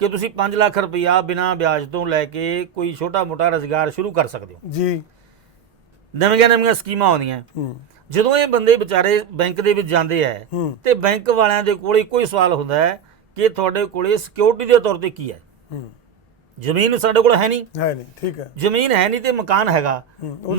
ਕਿ ਤੁਸੀਂ 5 ਲੱਖ ਰੁਪਇਆ ਬਿਨਾਂ ਵਿਆਜ ਤੋਂ ਲੈ ਕੇ ਕੋਈ ਛੋਟਾ ਮੋਟਾ ਰੁਜ਼ਗਾਰ ਸ਼ੁਰੂ ਕਰ ਸਕਦੇ ਹੋ ਜੀ। ਨਵੀਆਂ ਸਕੀਮਾਂ ਆਉਂਦੀਆਂ। ਜਦੋਂ ਇਹ ਬੰਦੇ ਵਿਚਾਰੇ ਬੈਂਕ ਦੇ ਵਿੱਚ ਜਾਂਦੇ ਹੈ ਤੇ ਬੈਂਕ ਵਾਲਿਆਂ ਦੇ ਕੋਲ ਇੱਕੋ ਹੀ ਸਵਾਲ ਹੁੰਦਾ ਹੈ ਕਿ ਤੁਹਾਡੇ ਕੋਲੇ ਸਿਕਿਉਰਿਟੀ ਦੇ ਤੌਰ ਤੇ ਕੀ ਹੈ? ਜ਼ਮੀਨ ਸਾਡੇ ਕੋਲ ਹੈ ਨਹੀਂ, ਠੀਕ ਹੈ, ਜ਼ਮੀਨ ਹੈ ਨਹੀਂ ਤੇ ਮਕਾਨ ਹੈਗਾ,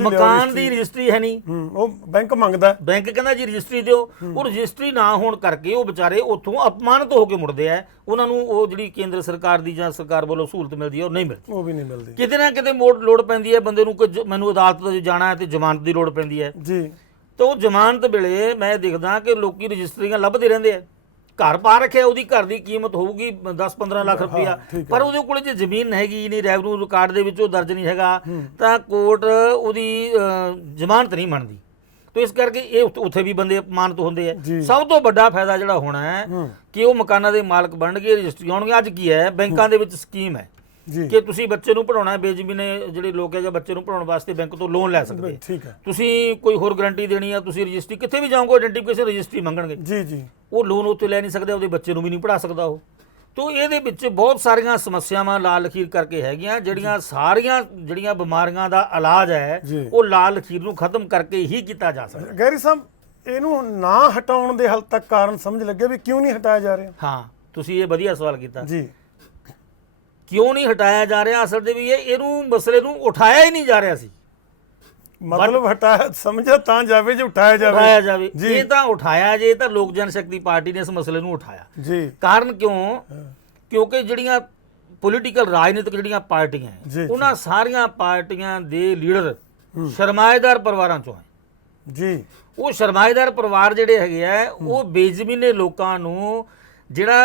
ਮਕਾਨ ਦੀ ਰਜਿਸਟਰੀ ਹੈ ਨਹੀਂ, ਉਹ ਬੈਂਕ ਮੰਗਦਾ, ਬੈਂਕ ਕਹਿੰਦਾ ਜੀ ਰਜਿਸਟਰੀ ਦਿਓ। ਉਹ ਰਜਿਸਟਰੀ ਨਾ ਹੋਣ ਕਰਕੇ ਉਹ ਵਿਚਾਰੇ ਉੱਥੋਂ ਅਪਮਾਨਿਤ ਹੋ ਕੇ ਮੁੜਦੇ ਆ। ਉਹਨਾਂ ਨੂੰ ਉਹ ਜਿਹੜੀ ਕੇਂਦਰ ਸਰਕਾਰ ਦੀ ਜਾਂ ਸਰਕਾਰ ਵੱਲੋਂ ਸਹੂਲਤ ਮਿਲਦੀ ਹੈ ਉਹ ਨਹੀਂ ਮਿਲਦੀ, ਉਹ ਵੀ ਨਹੀਂ ਮਿਲਦੀ। ਕਿਤੇ ਨਾ ਕਿਤੇ ਲੋੜ ਪੈਂਦੀ ਹੈ ਬੰਦੇ ਨੂੰ ਕਿ ਮੈਨੂੰ ਅਦਾਲਤ ਤੋਂ ਜਾਣਾ ਹੈ ਤੇ ਜ਼ਮਾਨਤ ਦੀ ਲੋੜ ਪੈਂਦੀ ਹੈ ਜੀ। ਤਾਂ ਉਹ ਜ਼ਮਾਨਤ ਵੇਲੇ ਮੈਂ ਦੇਖਦਾ ਕਿ ਲੋਕੀ ਰਜਿਸਟਰੀਆਂ ਲੱਭਦੇ ਰਹਿੰਦੇ ਆ। ਘਰ ਪਾ ਰੱਖਿਆ, ਉਹਦੀ ਘਰ ਦੀ ਕੀਮਤ ਹੋਊਗੀ 10-15 ਲੱਖ ਰੁਪਇਆ, ਪਰ ਉਹਦੇ ਕੋਲ ਜੇ ਜ਼ਮੀਨ ਹੈਗੀ ਨਹੀਂ, ਰੈਵਨਿਊ ਰਿਕਾਰਡ ਦੇ ਵਿੱਚ ਉਹ ਦਰਜ ਨਹੀਂ ਹੈਗਾ, ਤਾਂ ਕੋਰਟ ਉਹਦੀ ਜ਼ਮਾਨਤ ਨਹੀਂ ਮੰਨਦੀ। तो इस करके ये उत्थे भी बंदे अपमानित होंगे है। सब तो बड़ा फायदा जो होना है कि वो मकाना के मालक बन गए, रजिस्ट्री आउणगे। अज की है बैंकों के स्कीम है कि तुसी बच्चे नूं पढ़ाउणा है, बेजमीने जिहड़े लोग है बच्चे नूं पढ़ाउण वास्ते बैंक तो लोन लै सकदे, ठीक है। तुसी कोई होर गारंटी देनी है, तुसी रजिस्ट्री कित्थे भी जाओगे आइडेंटिफिकेशन रजिस्ट्री मंगणगे जी जी, वो लोन उत्थे लै नहीं सकदे, उहदे बच्चे नूं भी नहीं पढ़ा सकदा वो। तो ये बहुत सारिया समस्यावां लाल लकीर करके हैगियां, जिहड़ियां सारियां जिहड़ियां बीमारियां दा इलाज है वो लाल लकीर नूं खत्म करके ही कीता जा सकदा। गैरी साहब इहनूं ना हटाउण दे हाल तक कारण समझ लगे भी क्यों नहीं हटाया जा रहा? हाँ, तुसीं ये वधिया सवाल कीता जी, क्यों नहीं हटाया जा रहा? असल दे भी इहनूं मसले नूं उठाया ही नहीं जा रहा सी। मतलब हटाया समझा तां जावे जे उठाया जावे जी, ये तां उठाया जे तां लोक जनशक्ति पार्टी ने इस मसले नूं उठाया जी। कारण क्यों? क्योंकि जिहड़ियां पॉलिटिकल राजनीतिक जिहड़ियां पार्टियां हैं उन्हां सारियां पार्टियां दे लीडर शरमाएदार परिवारां चों है जी। वो शरमाएदार परिवार जिहड़े हैगे आ वो बेजमीने लोकां नूं जिहड़ा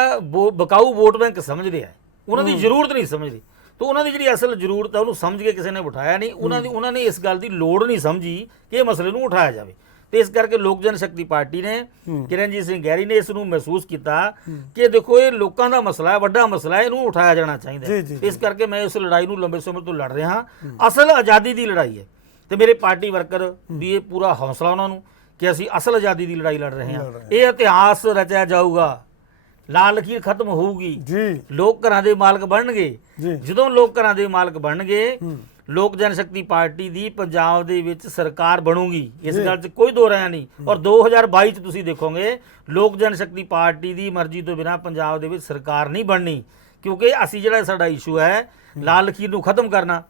बकाऊ वोट बैंक समझदे आ, उन्हां दी जरूरत नहीं समझदे। तो उन्होंने जी असल जरूरत है उन्होंने समझ के किसी ने उठाया नहीं, उन्होंने इस गल की लोड़ नहीं समझी कि इस मसले को उठाया जाए। तो इस करके लोक जनशक्ति पार्टी ने किरणजीत सिंह गैरी ने इसनूं महसूस किया कि देखो ये लोगों का मसला है, बड़ा मसला है, इनू उठाया जाना चाहिए। इस करके मैं इस लड़ाई को लंबे समय तो लड़ रहा। असल आज़ादी की लड़ाई है तो मेरे पार्टी वर्कर भी ये पूरा हौसला उन्होंने कि असीं असल आज़ादी की लड़ाई लड़ रहे हैं। ये इतिहास रचा जाऊगा, लाल लकीर खत्म होगी, लोग घरां दे मालक बनणगे। ਜਦੋਂ ਲੋਕ ਘਰਾਂ ਦੇ ਮਾਲਕ ਬਣਨਗੇ ਲੋਕ ਜਨਸ਼ਕਤੀ ਪਾਰਟੀ ਦੀ ਪੰਜਾਬ ਦੇ ਵਿੱਚ ਸਰਕਾਰ ਬਣੂਗੀ, ਇਸ ਗੱਲ 'ਚ ਕੋਈ ਦੋ ਰਾਇ ਨਹੀਂ। ਔਰ 2022 'ਚ ਤੁਸੀਂ ਦੇਖੋਗੇ ਲੋਕ ਜਨਸ਼ਕਤੀ ਪਾਰਟੀ ਦੀ ਮਰਜ਼ੀ ਤੋਂ ਬਿਨਾਂ ਪੰਜਾਬ ਦੇ ਵਿੱਚ ਸਰਕਾਰ ਨਹੀਂ ਬਣਨੀ, ਕਿਉਂਕਿ ਅਸੀਂ ਜਿਹੜਾ ਸਾਡਾ ਇਸ਼ੂ ਹੈ ਲਾਲ ਲਕੀਰ ਨੂੰ ਖਤਮ ਕਰਨਾ।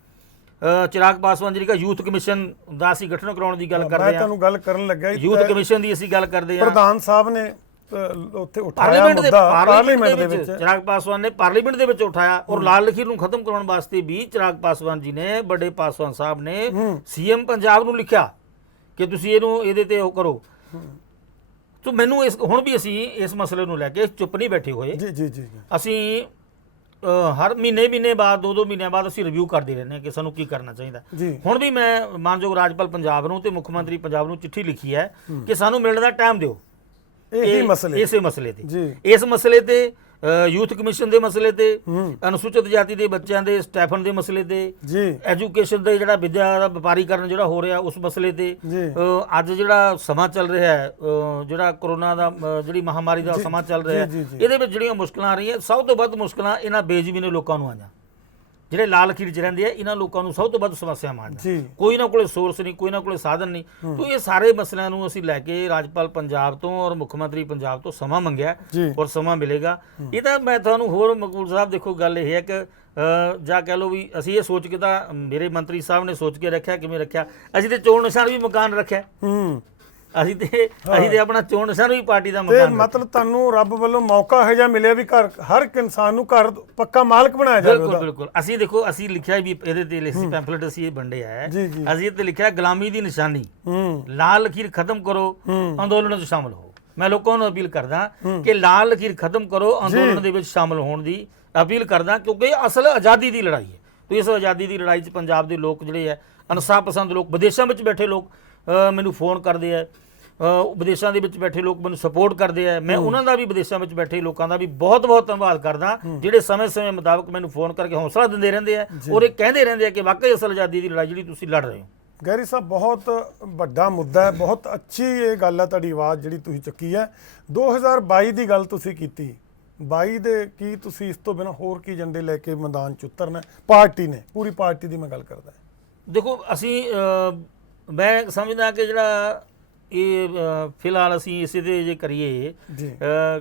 चिराग पासवान जी का यूथ कमिशन ਦਾ ਅਸੀਂ ਗਠਨ ਕਰਾਉਣ ਦੀ ਗੱਲ ਕਰ ਰਹੇ ਹਾਂ। ਮੈਂ ਤੁਹਾਨੂੰ ਗੱਲ ਕਰਨ ਲੱਗਾ ਯੂਥ ਕਮਿਸ਼ਨ ਦੀ ਅਸੀਂ ਗੱਲ ਕਰਦੇ ਹਾਂ। ਪ੍ਰਧਾਨ ਸਾਹਿਬ ਨੇ ਉੱਥੇ ਉਠਾਇਆ ਮੁੱਦਾ ਪਾਰਲੀਮੈਂਟ ਦੇ ਵਿੱਚ, चिराग पासवान ने पार्लीमेंट ਦੇ ਵਿੱਚ ਉਠਾਇਆ। और लाल लकीर ਨੂੰ ਖਤਮ ਕਰਾਉਣ ਵਾਸਤੇ ਵੀ चिराग पासवान जी ने बड़े पासवान साहब ने सीएम पंजाब ਨੂੰ ਲਿਖਿਆ ਕਿ ਤੁਸੀਂ ਇਹਨੂੰ ਇਹਦੇ ਤੇ ਉਹ ਕਰੋ। तो ਮੈਨੂੰ ਇਸ ਹੁਣ ਵੀ ਅਸੀਂ ਇਸ ਮਸਲੇ ਨੂੰ ਲੈ ਕੇ ਚੁੱਪ ਨਹੀਂ ਬੈਠੇ ਹੋਏ ਜੀ ਜੀ ਜੀ। ਅਸੀਂ ਹਰ ਮਹੀਨੇ ਬਾਅਦ 2-2 ਮਹੀਨਿਆਂ ਬਾਅਦ ਅਸੀਂ ਰਿਵਿਊ ਕਰਦੇ ਰਹਿੰਦੇ ਹਾਂ ਕਿ ਸਾਨੂੰ ਕੀ ਕਰਨਾ ਚਾਹੀਦਾ। ਹੁਣ ਵੀ ਮੈਂ ਮਾਨਯੋਗ ਰਾਜਪਾਲ ਪੰਜਾਬ ਨੂੰ ਤੇ ਮੁੱਖ ਮੰਤਰੀ ਪੰਜਾਬ ਨੂੰ ਚਿੱਠੀ ਲਿਖੀ ਹੈ ਕਿ ਸਾਨੂੰ ਮਿਲਣ ਦਾ ਟਾਈਮ ਦਿਓ ਇਸੇ ਮਸਲੇ ਤੇ, ਇਸ ਮਸਲੇ ਤੇ ਯੂਥ ਕਮਿਸ਼ਨ ਦੇ ਮਸਲੇ ਤੇ, ਅਨੁਸੂਚਿਤ ਜਾਤੀ ਦੇ ਬੱਚਿਆਂ ਦੇ ਸਟੈਫਨ ਦੇ ਮਸਲੇ ਤੇ, ਐਜੂਕੇਸ਼ਨ ਦੇ ਜਿਹੜਾ ਵਿਦਿਆ ਦਾ ਵਪਾਰੀਕਰਨ ਜਿਹੜਾ ਹੋ ਰਿਹਾ ਉਸ ਮਸਲੇ ਤੇ, ਅੱਜ ਜਿਹੜਾ ਸਮਾਂ ਚੱਲ ਰਿਹਾ ਹੈ ਜਿਹੜਾ ਕਰੋਨਾ ਦਾ ਜਿਹੜੀ ਮਹਾਮਾਰੀ ਦਾ ਸਮਾਂ ਚੱਲ ਰਿਹਾ ਇਹਦੇ ਵਿੱਚ ਜਿਹੜੀਆਂ ਮੁਸ਼ਕਲਾਂ ਆ ਰਹੀਆਂ ਸਭ ਤੋਂ ਵੱਧ ਮੁਸ਼ਕਲਾਂ ਇਹਨਾਂ ਬੇਜ਼ਮੀਨੇ ਲੋਕਾਂ ਨੂੰ ਆਈਆਂ ਜਿਹੜੇ ਲਾਲ ਲਕੀਰ 'ਚ ਰਹਿੰਦੇ ਆ। ਇਹਨਾਂ ਲੋਕਾਂ ਨੂੰ ਸਭ ਤੋਂ ਵੱਧ ਸਮੱਸਿਆਵਾਂ ਆਈਆਂ, ਕੋਈ ਨਾ ਕੋਲੇ ਸੋਰਸ ਨਹੀਂ, ਕੋਈ ਨਾ ਕੋਲੇ ਸਾਧਨ ਨਹੀਂ। तो ਇਹ ਸਾਰੇ ਮਸਲਿਆਂ ਨੂੰ ਅਸੀਂ ਲੈ ਕੇ ਰਾਜਪਾਲ ਪੰਜਾਬ ਤੋਂ ਔਰ ਮੁੱਖ ਮੰਤਰੀ ਪੰਜਾਬ ਤੋਂ ਸਮਾਂ ਮੰਗਿਆ ਔਰ ਸਮਾਂ ਮਿਲੇਗਾ। ਇਹ ਤਾਂ ਮੈਂ ਤੁਹਾਨੂੰ ਹੋਰ ਮਕਬੂਲ ਸਾਹਿਬ ਦੇਖੋ ਗੱਲ ਇਹ ਹੈ ਕਿ ਜਾਂ ਕਹਿ ਲਓ ਵੀ ਅਸੀਂ ਇਹ ਸੋਚ ਕੇ ਤਾਂ ਮੇਰੇ ਮੰਤਰੀ ਸਾਹਿਬ ਨੇ ਸੋਚ ਕੇ ਰੱਖਿਆ, ਕਿਵੇਂ ਰੱਖਿਆ, ਅਸੀਂ ਤੇ ਚੋਣ ਨਿਸ਼ਾਨ ਵੀ ਮਕਾਨ ਰੱਖਿਆ। ਅਸੀਂ ਤੇ ਆਪਣਾ ਚੋਣ ਨਿਸ਼ਾਨ ਵੀ ਪਾਰਟੀ ਦਾ ਤੇ ਮਕਾਨ ਮਤਲਬ ਤੁਹਾਨੂੰ ਰੱਬ ਵੱਲੋਂ ਮੌਕਾ ਇਹੋ ਜਿਹਾ ਮਿਲਿਆ ਵੀ ਘਰ ਹਰ ਇੱਕ ਇਨਸਾਨ ਨੂੰ ਘਰ ਪੱਕਾ ਮਾਲਕ ਬਣਾਇਆ ਜਾਵੇ ਬਿਲਕੁਲ ਉਹਦਾ। ਬਿਲਕੁਲ। ਅਸੀਂ ਦੇਖੋ ਅਸੀਂ ਲਿਖਿਆ ਵੀ ਇਹਦੇ ਤੇ ਲਿਖੀ ਪੈਂਫਲੇਟ ਅਸੀਂ ਇਹ ਵੰਡੇ ਹੈ, ਜੀ ਜੀ ਅਸੀਂ ਇਹ ਤੇ ਲਿਖਿਆ ਗੁਲਾਮੀ ਦੀ ਨਿਸ਼ਾਨੀ, ਹੂੰ ਲਾਲ ਲਕੀਰ ਖਤਮ ਕਰੋ, ਅੰਦੋਲਨ 'ਚ ਸ਼ਾਮਲ ਹੋ। ਮੈਂ ਲੋਕਾਂ ਨੂੰ ਅਪੀਲ ਕਰਦਾ ਕਿ ਲਾਲ ਲਕੀਰ ਖਤਮ ਕਰੋ, ਅੰਦੋਲਨ ਦੇ ਵਿੱਚ ਸ਼ਾਮਲ ਹੋਣ ਦੀ ਅਪੀਲ ਕਰਦਾ, ਕਿਉਂਕਿ ਇਹ ਅਸਲ ਆਜ਼ਾਦੀ ਦੀ ਲੜਾਈ ਹੈ। ਤੇ ਇਸ ਆਜ਼ਾਦੀ ਦੀ ਲੜਾਈ 'ਚ ਪੰਜਾਬ ਦੇ ਲੋਕ ਜਿਹੜੇ ਹੈ, ਇਨਸਾਫ ਪਸੰਦ ਲੋਕ, ਵਿਦੇਸ਼ਾਂ ਵਿੱਚ ਬੈਠੇ ਲੋਕ ਮੈਨੂੰ ਫੋਨ ਕਰਦੇ ਆ, ਵਿਦੇਸ਼ਾਂ ਦੇ ਵਿੱਚ ਬੈਠੇ ਲੋਕ ਮੈਨੂੰ ਸਪੋਰਟ ਕਰਦੇ ਆ। ਮੈਂ ਉਹਨਾਂ ਦਾ ਵੀ, ਵਿਦੇਸ਼ਾਂ ਵਿੱਚ ਬੈਠੇ ਲੋਕਾਂ ਦਾ ਵੀ ਬਹੁਤ ਬਹੁਤ ਧੰਨਵਾਦ ਕਰਦਾ, ਜਿਹੜੇ ਸਮੇਂ ਮੁਤਾਬਕ ਮੈਨੂੰ ਫੋਨ ਕਰਕੇ ਹੌਸਲਾ ਦਿੰਦੇ ਰਹਿੰਦੇ ਆ ਔਰ ਇਹ ਕਹਿੰਦੇ ਰਹਿੰਦੇ ਆ ਕਿ ਵਾਕਈ ਅਸਲ ਆਜ਼ਾਦੀ ਦੀ ਲੜਾਈ ਜਿਹੜੀ ਤੁਸੀਂ ਲੜ ਰਹੇ ਹੋ। ਗੈਰੀ ਸਾਹਿਬ ਬਹੁਤ ਵੱਡਾ ਮੁੱਦਾ ਹੈ, ਬਹੁਤ ਅੱਛੀ ਇਹ ਗੱਲ ਹੈ, ਤੁਹਾਡੀ ਆਵਾਜ਼ ਜਿਹੜੀ ਤੁਸੀਂ ਚੱਕੀ ਹੈ। 2022 ਦੀ ਗੱਲ ਤੁਸੀਂ ਕੀਤੀ, 22 ਦੇ ਕੀ ਤੁਸੀਂ ਇਸ ਤੋਂ ਬਿਨਾਂ ਹੋਰ ਕੀ ਏਜੰਡੇ ਲੈ ਕੇ ਮੈਦਾਨ 'ਚ ਉਤਰਨਾ ਪਾਰਟੀ ਨੇ, ਪੂਰੀ ਪਾਰਟੀ ਦੀ ਮੈਂ ਗੱਲ ਕਰਦਾ। ਦੇਖੋ ਅਸੀਂ ਮੈਂ ਸਮਝਦਾ ਕਿ ਜਿਹੜਾ ਇਹ ਫਿਲਹਾਲ ਅਸੀਂ ਇਸੇ ਦੇ ਜੇ ਕਰੀਏ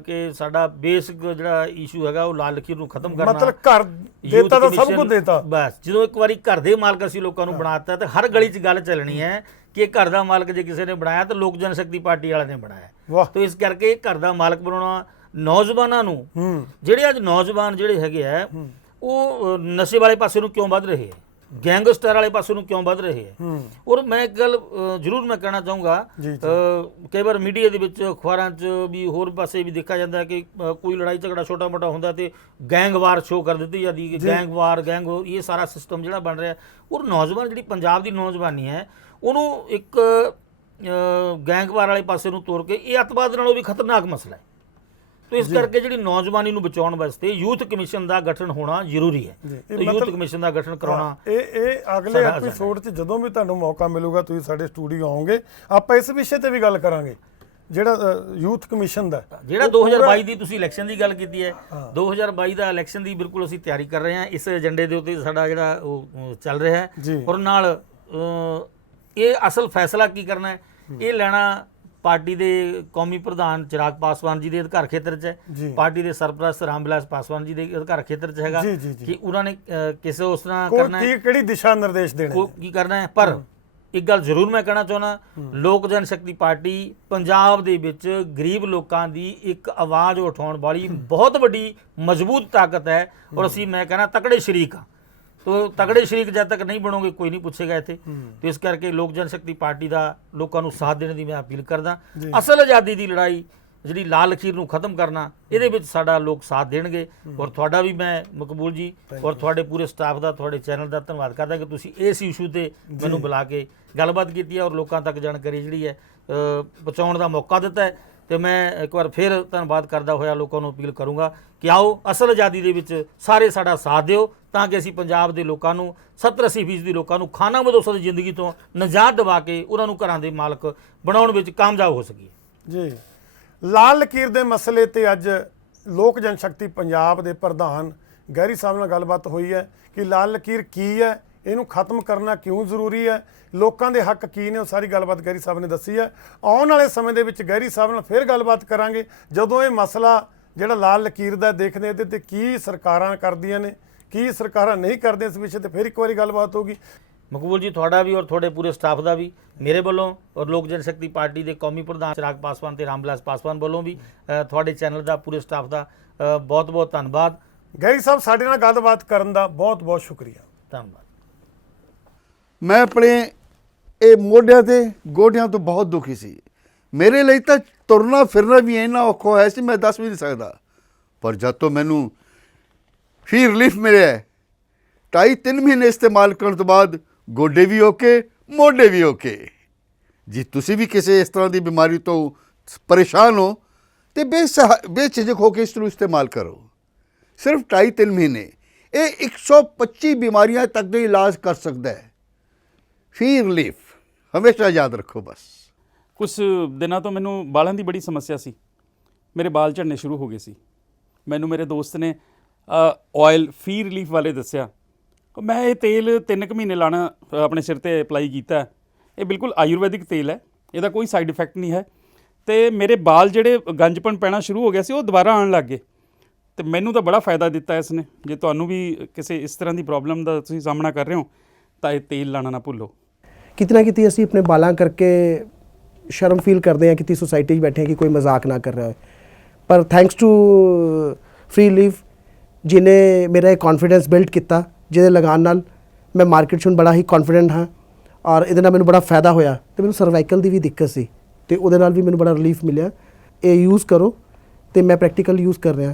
ਕਿ ਸਾਡਾ ਬੇਸਿਕ ਜਿਹੜਾ ਇਸ਼ੂ ਹੈਗਾ ਉਹ ਲਾਲ ਲਕੀਰ ਨੂੰ ਖਤਮ ਕਰਨਾ, ਮਤਲਬ ਘਰ ਦੇਤਾ ਤਾਂ ਸਭ ਕੁਝ ਦੇਤਾ। ਬਸ ਜਦੋਂ ਇੱਕ ਵਾਰੀ ਘਰ ਦੇ ਮਾਲਕ ਅਸੀਂ ਲੋਕਾਂ ਨੂੰ ਬਣਾਤਾ ਤੇ ਹਰ ਗਲੀ 'ਚ ਗੱਲ ਚੱਲਣੀ ਹੈ ਕਿ ਘਰ ਦਾ ਮਾਲਕ ਜੇ ਕਿਸੇ ਨੇ ਬਣਾਇਆ ਤਾਂ ਲੋਕ ਜਨਸ਼ਕਤੀ ਪਾਰਟੀ ਵਾਲਿਆਂ ਨੇ ਬਣਾਇਆ। ਤੇ ਇਸ ਕਰਕੇ ਘਰ ਦਾ ਮਾਲਕ ਬਣਾਉਣਾ, ਨੌਜਵਾਨਾਂ ਨੂੰ, ਜਿਹੜੇ ਅੱਜ ਨੌਜਵਾਨ ਜਿਹੜੇ ਹੈਗੇ ਆ ਉਹ ਨਸ਼ੇ ਵਾਲੇ ਪਾਸੇ ਨੂੰ ਕਿਉਂ ਵੱਧ ਰਹੇ ਹੈ, ਗੈਂਗਸਟਰ ਵਾਲੇ ਪਾਸੇ ਨੂੰ ਕਿਉਂ ਵੱਧ ਰਹੇ ਹੈ। ਔਰ ਮੈਂ ਇੱਕ ਗੱਲ ਜ਼ਰੂਰ ਮੈਂ ਕਹਿਣਾ ਚਾਹੂੰਗਾ, ਕਈ ਵਾਰ ਮੀਡੀਆ ਦੇ ਵਿੱਚ, ਅਖਬਾਰਾਂ 'ਚ ਵੀ, ਹੋਰ ਪਾਸੇ ਵੀ ਦੇਖਿਆ ਜਾਂਦਾ ਕਿ ਕੋਈ ਲੜਾਈ ਝਗੜਾ ਛੋਟਾ ਮੋਟਾ ਹੁੰਦਾ ਤੇ ਗੈਂਗਵਾਰ ਸ਼ੋਅ ਕਰ ਦਿੱਤੀ ਜਾਂਦੀ ਕਿ ਗੈਂਗਵਾਰ ਇਹ ਸਾਰਾ ਸਿਸਟਮ ਜਿਹੜਾ ਬਣ ਰਿਹਾ। ਔਰ ਨੌਜਵਾਨ ਜਿਹੜੀ ਪੰਜਾਬ ਦੀ ਨੌਜਵਾਨੀ ਹੈ ਉਹਨੂੰ ਇੱਕ ਗੈਂਗਵਾਰ ਵਾਲੇ ਪਾਸੇ ਨੂੰ ਤੋਰ ਕੇ ਇਹ ਅੱਤਵਾਦ ਨਾਲੋਂ ਵੀ ਖਤਰਨਾਕ ਮਸਲਾ ਹੈ। तो इस करके जी नौजवानी ਨੂੰ ਬਚਾਉਣ ਵਾਸਤੇ ਯੂਥ ਕਮਿਸ਼ਨ ਦਾ ਗਠਨ ਹੋਣਾ ਜ਼ਰੂਰੀ ਹੈ। ਤੇ ਯੂਥ ਕਮਿਸ਼ਨ ਦਾ ਗਠਨ ਕਰਾਉਣਾ ਇਹ ਅਗਲੇ ਐਪੀਸੋਡ 'ਚ ਜਦੋਂ ਵੀ ਤੁਹਾਨੂੰ ਮੌਕਾ ਮਿਲੂਗਾ ਤੁਸੀਂ ਸਾਡੇ ਸਟੂਡੀਓ ਆਓਗੇ, ਆਪਾਂ ਇਸ ਵਿਸ਼ੇ ਤੇ ਵੀ ਗੱਲ ਕਰਾਂਗੇ ਜਿਹੜਾ ਯੂਥ ਕਮਿਸ਼ਨ ਦਾ, ਜਿਹੜਾ 2022 ਦੀ ਤੁਸੀਂ ਇਲੈਕਸ਼ਨ ਦੀ ਗੱਲ ਕੀਤੀ ਹੈ। 2022 ਦਾ ਇਲੈਕਸ਼ਨ ਦੀ ਬਿਲਕੁਲ ਅਸੀਂ ਤਿਆਰੀ ਕਰ ਰਹੇ ਹਾਂ। ਇਸ ਏਜੰਡੇ ਦੇ ਉੱਤੇ ਸਾਡਾ ਜਿਹੜਾ ਉਹ ਚੱਲ ਰਿਹਾ ਹੈ। ਔਰ ਨਾਲ ਇਹ ਅਸਲ ਫੈਸਲਾ ਕੀ ਕਰਨਾ ਹੈ ਇਹ ਲੈਣਾ ਪਾਰਟੀ ਦੇ ਕੌਮੀ ਪ੍ਰਧਾਨ ਚਿਰਾਗ ਪਾਸਵਾਨ ਜੀ ਦੇ ਅਧਿਕਾਰ ਖੇਤਰ 'ਚ ਹੈ। ਪਾਰਟੀ ਦੇ ਸਰਪ੍ਰਸਤ ਰਾਮ ਵਿਲਾਸ ਪਾਸਵਾਨ ਜੀ ਦੇ ਅਧਿਕਾਰ ਖੇਤਰ 'ਚ ਹੈਗਾ ਕਿ ਉਹਨਾਂ ਨੇ ਕਿਸੇ ਉਸ ਤਰ੍ਹਾਂ ਕਰਨਾ ਹੈ, ਕਿਹੜੀ ਦਿਸ਼ਾ ਨਿਰਦੇਸ਼ ਦੇਣੇ, ਕੀ ਕਰਨਾ ਹੈ। ਪਰ ਇੱਕ ਗੱਲ ਜ਼ਰੂਰ ਮੈਂ ਕਹਿਣਾ ਚਾਹੁੰਦਾ, ਲੋਕ ਜਨਸ਼ਕਤੀ ਪਾਰਟੀ ਪੰਜਾਬ ਦੇ ਵਿੱਚ ਗਰੀਬ ਲੋਕਾਂ ਦੀ ਇੱਕ ਆਵਾਜ਼ ਉਠਾਉਣ ਵਾਲੀ ਬਹੁਤ ਵੱਡੀ ਮਜ਼ਬੂਤ ਤਾਕਤ ਹੈ। ਔਰ ਅਸੀਂ ਮੈਂ ਕਹਿਣਾ ਤਕੜੇ ਸ਼ਰੀਕ ਹਾਂ। तो तगड़े शरीक जब तक नहीं बनोगे कोई नहीं पूछेगा इतने। तो इस करके लोक जनशक्ति पार्टी का लोगों को साथ देने की मैं अपील करदा। असल आज़ादी की लड़ाई जी लाल लकीर को खत्म करना ये साडा लोग साथ देंगे। और थोड़ा भी मैं मकबूल जी और थोड़े पूरे स्टाफ का थोड़े चैनल का धन्यवाद करदा कि तुसी इस इशू से मैनू बुला के गलबात की है और लोगों तक जानकारी जी है पहुँचाने का मौका दिता है। तो मैं एक बार फिर धन्यवाद करता होया लोगों को अपील करूँगा कि आओ असल आज़ादी दे विच सारे साडा साथ दिओ ਤਾਂ ਕਿ ਅਸੀਂ ਪੰਜਾਬ ਦੇ ਲੋਕਾਂ ਨੂੰ 70-80% ਦੇ ਲੋਕਾਂ ਨੂੰ ਖਾਣਾ ਬਦੋਸ਼ ਦੀ ਜ਼ਿੰਦਗੀ ਤੋਂ ਨਜਾਤ ਦਿਵਾ ਕੇ ਉਹਨਾਂ ਨੂੰ ਘਰਾਂ ਦੇ ਮਾਲਕ ਬਣਾਉਣ ਵਿੱਚ ਕਾਮਯਾਬ ਹੋ ਸਕੀਏ। ਜੀ ਲਾਲ ਲਕੀਰ ਦੇ ਮਸਲੇ ਤੇ ਅੱਜ ਲੋਕ ਜਨਸ਼ਕਤੀ ਪੰਜਾਬ ਦੇ ਪ੍ਰਧਾਨ ਗੈਰੀ ਸਾਹਿਬ ਨਾਲ ਗੱਲਬਾਤ ਹੋਈ ਹੈ ਕਿ ਲਾਲ ਲਕੀਰ ਕੀ ਹੈ, ਇਹਨੂੰ ਖਤਮ ਕਰਨਾ ਕਿਉਂ ਜ਼ਰੂਰੀ ਹੈ, ਲੋਕਾਂ ਦੇ ਹੱਕ ਕੀ ਨੇ, ਉਹ ਸਾਰੀ ਗੱਲਬਾਤ ਗੈਰੀ ਸਾਹਿਬ ਨੇ ਦੱਸੀ ਹੈ। ਆਉਣ ਵਾਲੇ ਸਮੇਂ ਦੇ ਵਿੱਚ ਗੈਰੀ ਸਾਹਿਬ ਨਾਲ ਫਿਰ ਗੱਲਬਾਤ ਕਰਾਂਗੇ ਜਦੋਂ ਇਹ ਮਸਲਾ ਜਿਹੜਾ ਲਾਲ ਲਕੀਰ ਦਾ ਦੇਖਦੇ ਇਹਦੇ ਤੇ ਕੀ ਸਰਕਾਰਾਂ ਕਰਦੀਆਂ ਨੇ, ਕੀ ਸਰਕਾਰਾਂ ਨਹੀਂ ਕਰਦੇ, ਇਸ ਵਿਸ਼ੇ ਤੇ ਫਿਰ ਇੱਕ ਵਾਰੀ ਗੱਲਬਾਤ ਹੋਗੀ। ਮਕਬੂਲ ਜੀ ਤੁਹਾਡਾ ਵੀ ਔਰ ਤੁਹਾਡੇ ਪੂਰੇ ਸਟਾਫ ਦਾ ਵੀ ਮੇਰੇ ਵੱਲੋਂ ਔਰ ਲੋਕ ਜਨਸ਼ਕਤੀ ਪਾਰਟੀ ਦੇ ਕੌਮੀ ਪ੍ਰਧਾਨ ਚਿਰਾਗ ਪਾਸਵਾਨ ਤੇ ਰਾਮ ਵਿਲਾਸ ਪਾਸਵਾਨ ਵੱਲੋਂ ਵੀ ਤੁਹਾਡੇ ਚੈਨਲ ਦਾ ਪੂਰੇ ਸਟਾਫ ਦਾ ਬਹੁਤ ਬਹੁਤ ਧੰਨਵਾਦ। ਗੈਰੀ ਸਾਹਿਬ ਸਾਡੇ ਨਾਲ ਗੱਲਬਾਤ ਕਰਨ ਦਾ ਬਹੁਤ ਬਹੁਤ ਸ਼ੁਕਰੀਆ। ਧੰਨਵਾਦ। ਮੈਂ ਆਪਣੇ ਇਹ ਮੋਢਿਆਂ ਤੇ ਗੋਡਿਆਂ ਤੋਂ ਬਹੁਤ ਦੁਖੀ ਸੀ। ਮੇਰੇ ਲਈ ਤਾਂ ਤੁਰਨਾ ਫਿਰਨਾ ਵੀ ਇੰਨਾ ਔਖਾ ਹੋਇਆ ਸੀ ਮੈਂ ਦੱਸ ਵੀ ਨਹੀਂ ਸਕਦਾ। ਪਰ ਜਦ ਤੋਂ ਮੈਨੂੰ ਫੀ ਰਿਲੀਫ ਮਿਲਿਆ 2.5-3 ਮਹੀਨੇ ਇਸਤੇਮਾਲ ਕਰਨ ਤੋਂ ਬਾਅਦ ਗੋਡੇ ਵੀ ਓਕੇ, ਮੋਢੇ ਵੀ ਓਕੇ। ਜੀ ਤੁਸੀਂ ਵੀ ਕਿਸੇ ਇਸ ਤਰ੍ਹਾਂ ਦੀ ਬਿਮਾਰੀ ਤੋਂ ਪਰੇਸ਼ਾਨ ਹੋ ਤੇ ਬੇਝਿਜਕ ਹੋ ਕੇ ਇਸ ਨੂੰ ਇਸਤੇਮਾਲ ਕਰੋ। ਸਿਰਫ 2.5-3 ਮਹੀਨੇ ਇਹ 125 ਬਿਮਾਰੀਆਂ ਤੱਕ ਦਾ ਇਲਾਜ ਕਰ ਸਕਦਾ ਹੈ। ਫੀ ਰਿਲੀਫ ਹਮੇਸ਼ਾ ਯਾਦ ਰੱਖੋ। ਬਸ ਕੁਛ ਦਿਨਾਂ ਤੋਂ ਮੈਨੂੰ ਬਾਲਾਂ ਦੀ ਬੜੀ ਸਮੱਸਿਆ ਸੀ, ਮੇਰੇ ਬਾਲ ਝੜਨੇ ਸ਼ੁਰੂ ਹੋ ਗਏ ਸੀ। ਮੈਨੂੰ ਮੇਰੇ ਦੋਸਤ ਨੇ ਆਇਲ ਫੀ ਰਿਲੀਫ ਵਾਲੇ ਦੱਸਿਆ। ਮੈਂ ਇਹ ਤੇਲ 3 ਕੁ ਮਹੀਨੇ ਲਾਣਾ ਆਪਣੇ ਸਿਰ ਤੇ ਅਪਲਾਈ ਕੀਤਾ। ਇਹ ਬਿਲਕੁਲ ਆਯੁਰਵੈਦਿਕ ਤੇਲ ਹੈ, ਇਹਦਾ ਕੋਈ ਸਾਈਡ ਇਫੈਕਟ ਨਹੀਂ ਹੈ। ਅਤੇ ਮੇਰੇ ਬਾਲ ਜਿਹੜੇ ਗੰਜਪਣ ਪੈਣਾ ਸ਼ੁਰੂ ਹੋ ਗਿਆ ਸੀ ਉਹ ਦੁਬਾਰਾ ਆਉਣ ਲੱਗ ਗਏ। ਅਤੇ ਮੈਨੂੰ ਤਾਂ ਬੜਾ ਫਾਇਦਾ ਦਿੱਤਾ ਇਸ ਨੇ। ਜੇ ਤੁਹਾਨੂੰ ਵੀ ਕਿਸੇ ਇਸ ਤਰ੍ਹਾਂ ਦੀ ਪ੍ਰੋਬਲਮ ਦਾ ਤੁਸੀਂ ਸਾਹਮਣਾ ਕਰ ਰਹੇ ਹੋ ਤਾਂ ਇਹ ਤੇਲ ਲਾਣਾ ਨਾ ਭੁੱਲੋ। ਕਿਤੇ ਨਾ ਕਿਤੇ ਅਸੀਂ ਆਪਣੇ ਬਾਲਾਂ ਕਰਕੇ ਸ਼ਰਮ ਫੀਲ ਕਰਦੇ ਹਾਂ ਕਿ ਸੋਸਾਇਟੀ 'ਚ ਬੈਠੇ ਹਾਂ ਕਿ ਕੋਈ ਮਜ਼ਾਕ ਨਾ ਕਰ ਰਿਹਾ ਹੋਏ। ਪਰ ਥੈਂਕਸ ਟੂ ਫ੍ਰੀ ਲੀਫ ਜਿਹਨੇ ਮੇਰਾ ਇਹ ਕੌਨਫੀਡੈਂਸ ਬਿਲਡ ਕੀਤਾ, ਜਿਹਦੇ ਲਗਾਉਣ ਨਾਲ ਮੈਂ ਮਾਰਕੀਟ 'ਚ ਹੁਣ ਬੜਾ ਹੀ ਕੌਨਫੀਡੈਂਟ ਹਾਂ ਔਰ ਇਹਦੇ ਨਾਲ ਮੈਨੂੰ ਬੜਾ ਫਾਇਦਾ ਹੋਇਆ। ਤੇ ਮੈਨੂੰ ਸਰਵਾਈਕਲ ਦੀ ਵੀ ਦਿੱਕਤ ਸੀ ਤੇ ਉਹਦੇ ਨਾਲ ਵੀ ਮੈਨੂੰ ਬੜਾ ਰਿਲੀਫ ਮਿਲਿਆ। ਇਹ ਯੂਜ਼ ਕਰੋ ਤੇ ਮੈਂ ਪ੍ਰੈਕਟੀਕਲ ਯੂਜ਼ ਕਰ ਰਿਹਾ।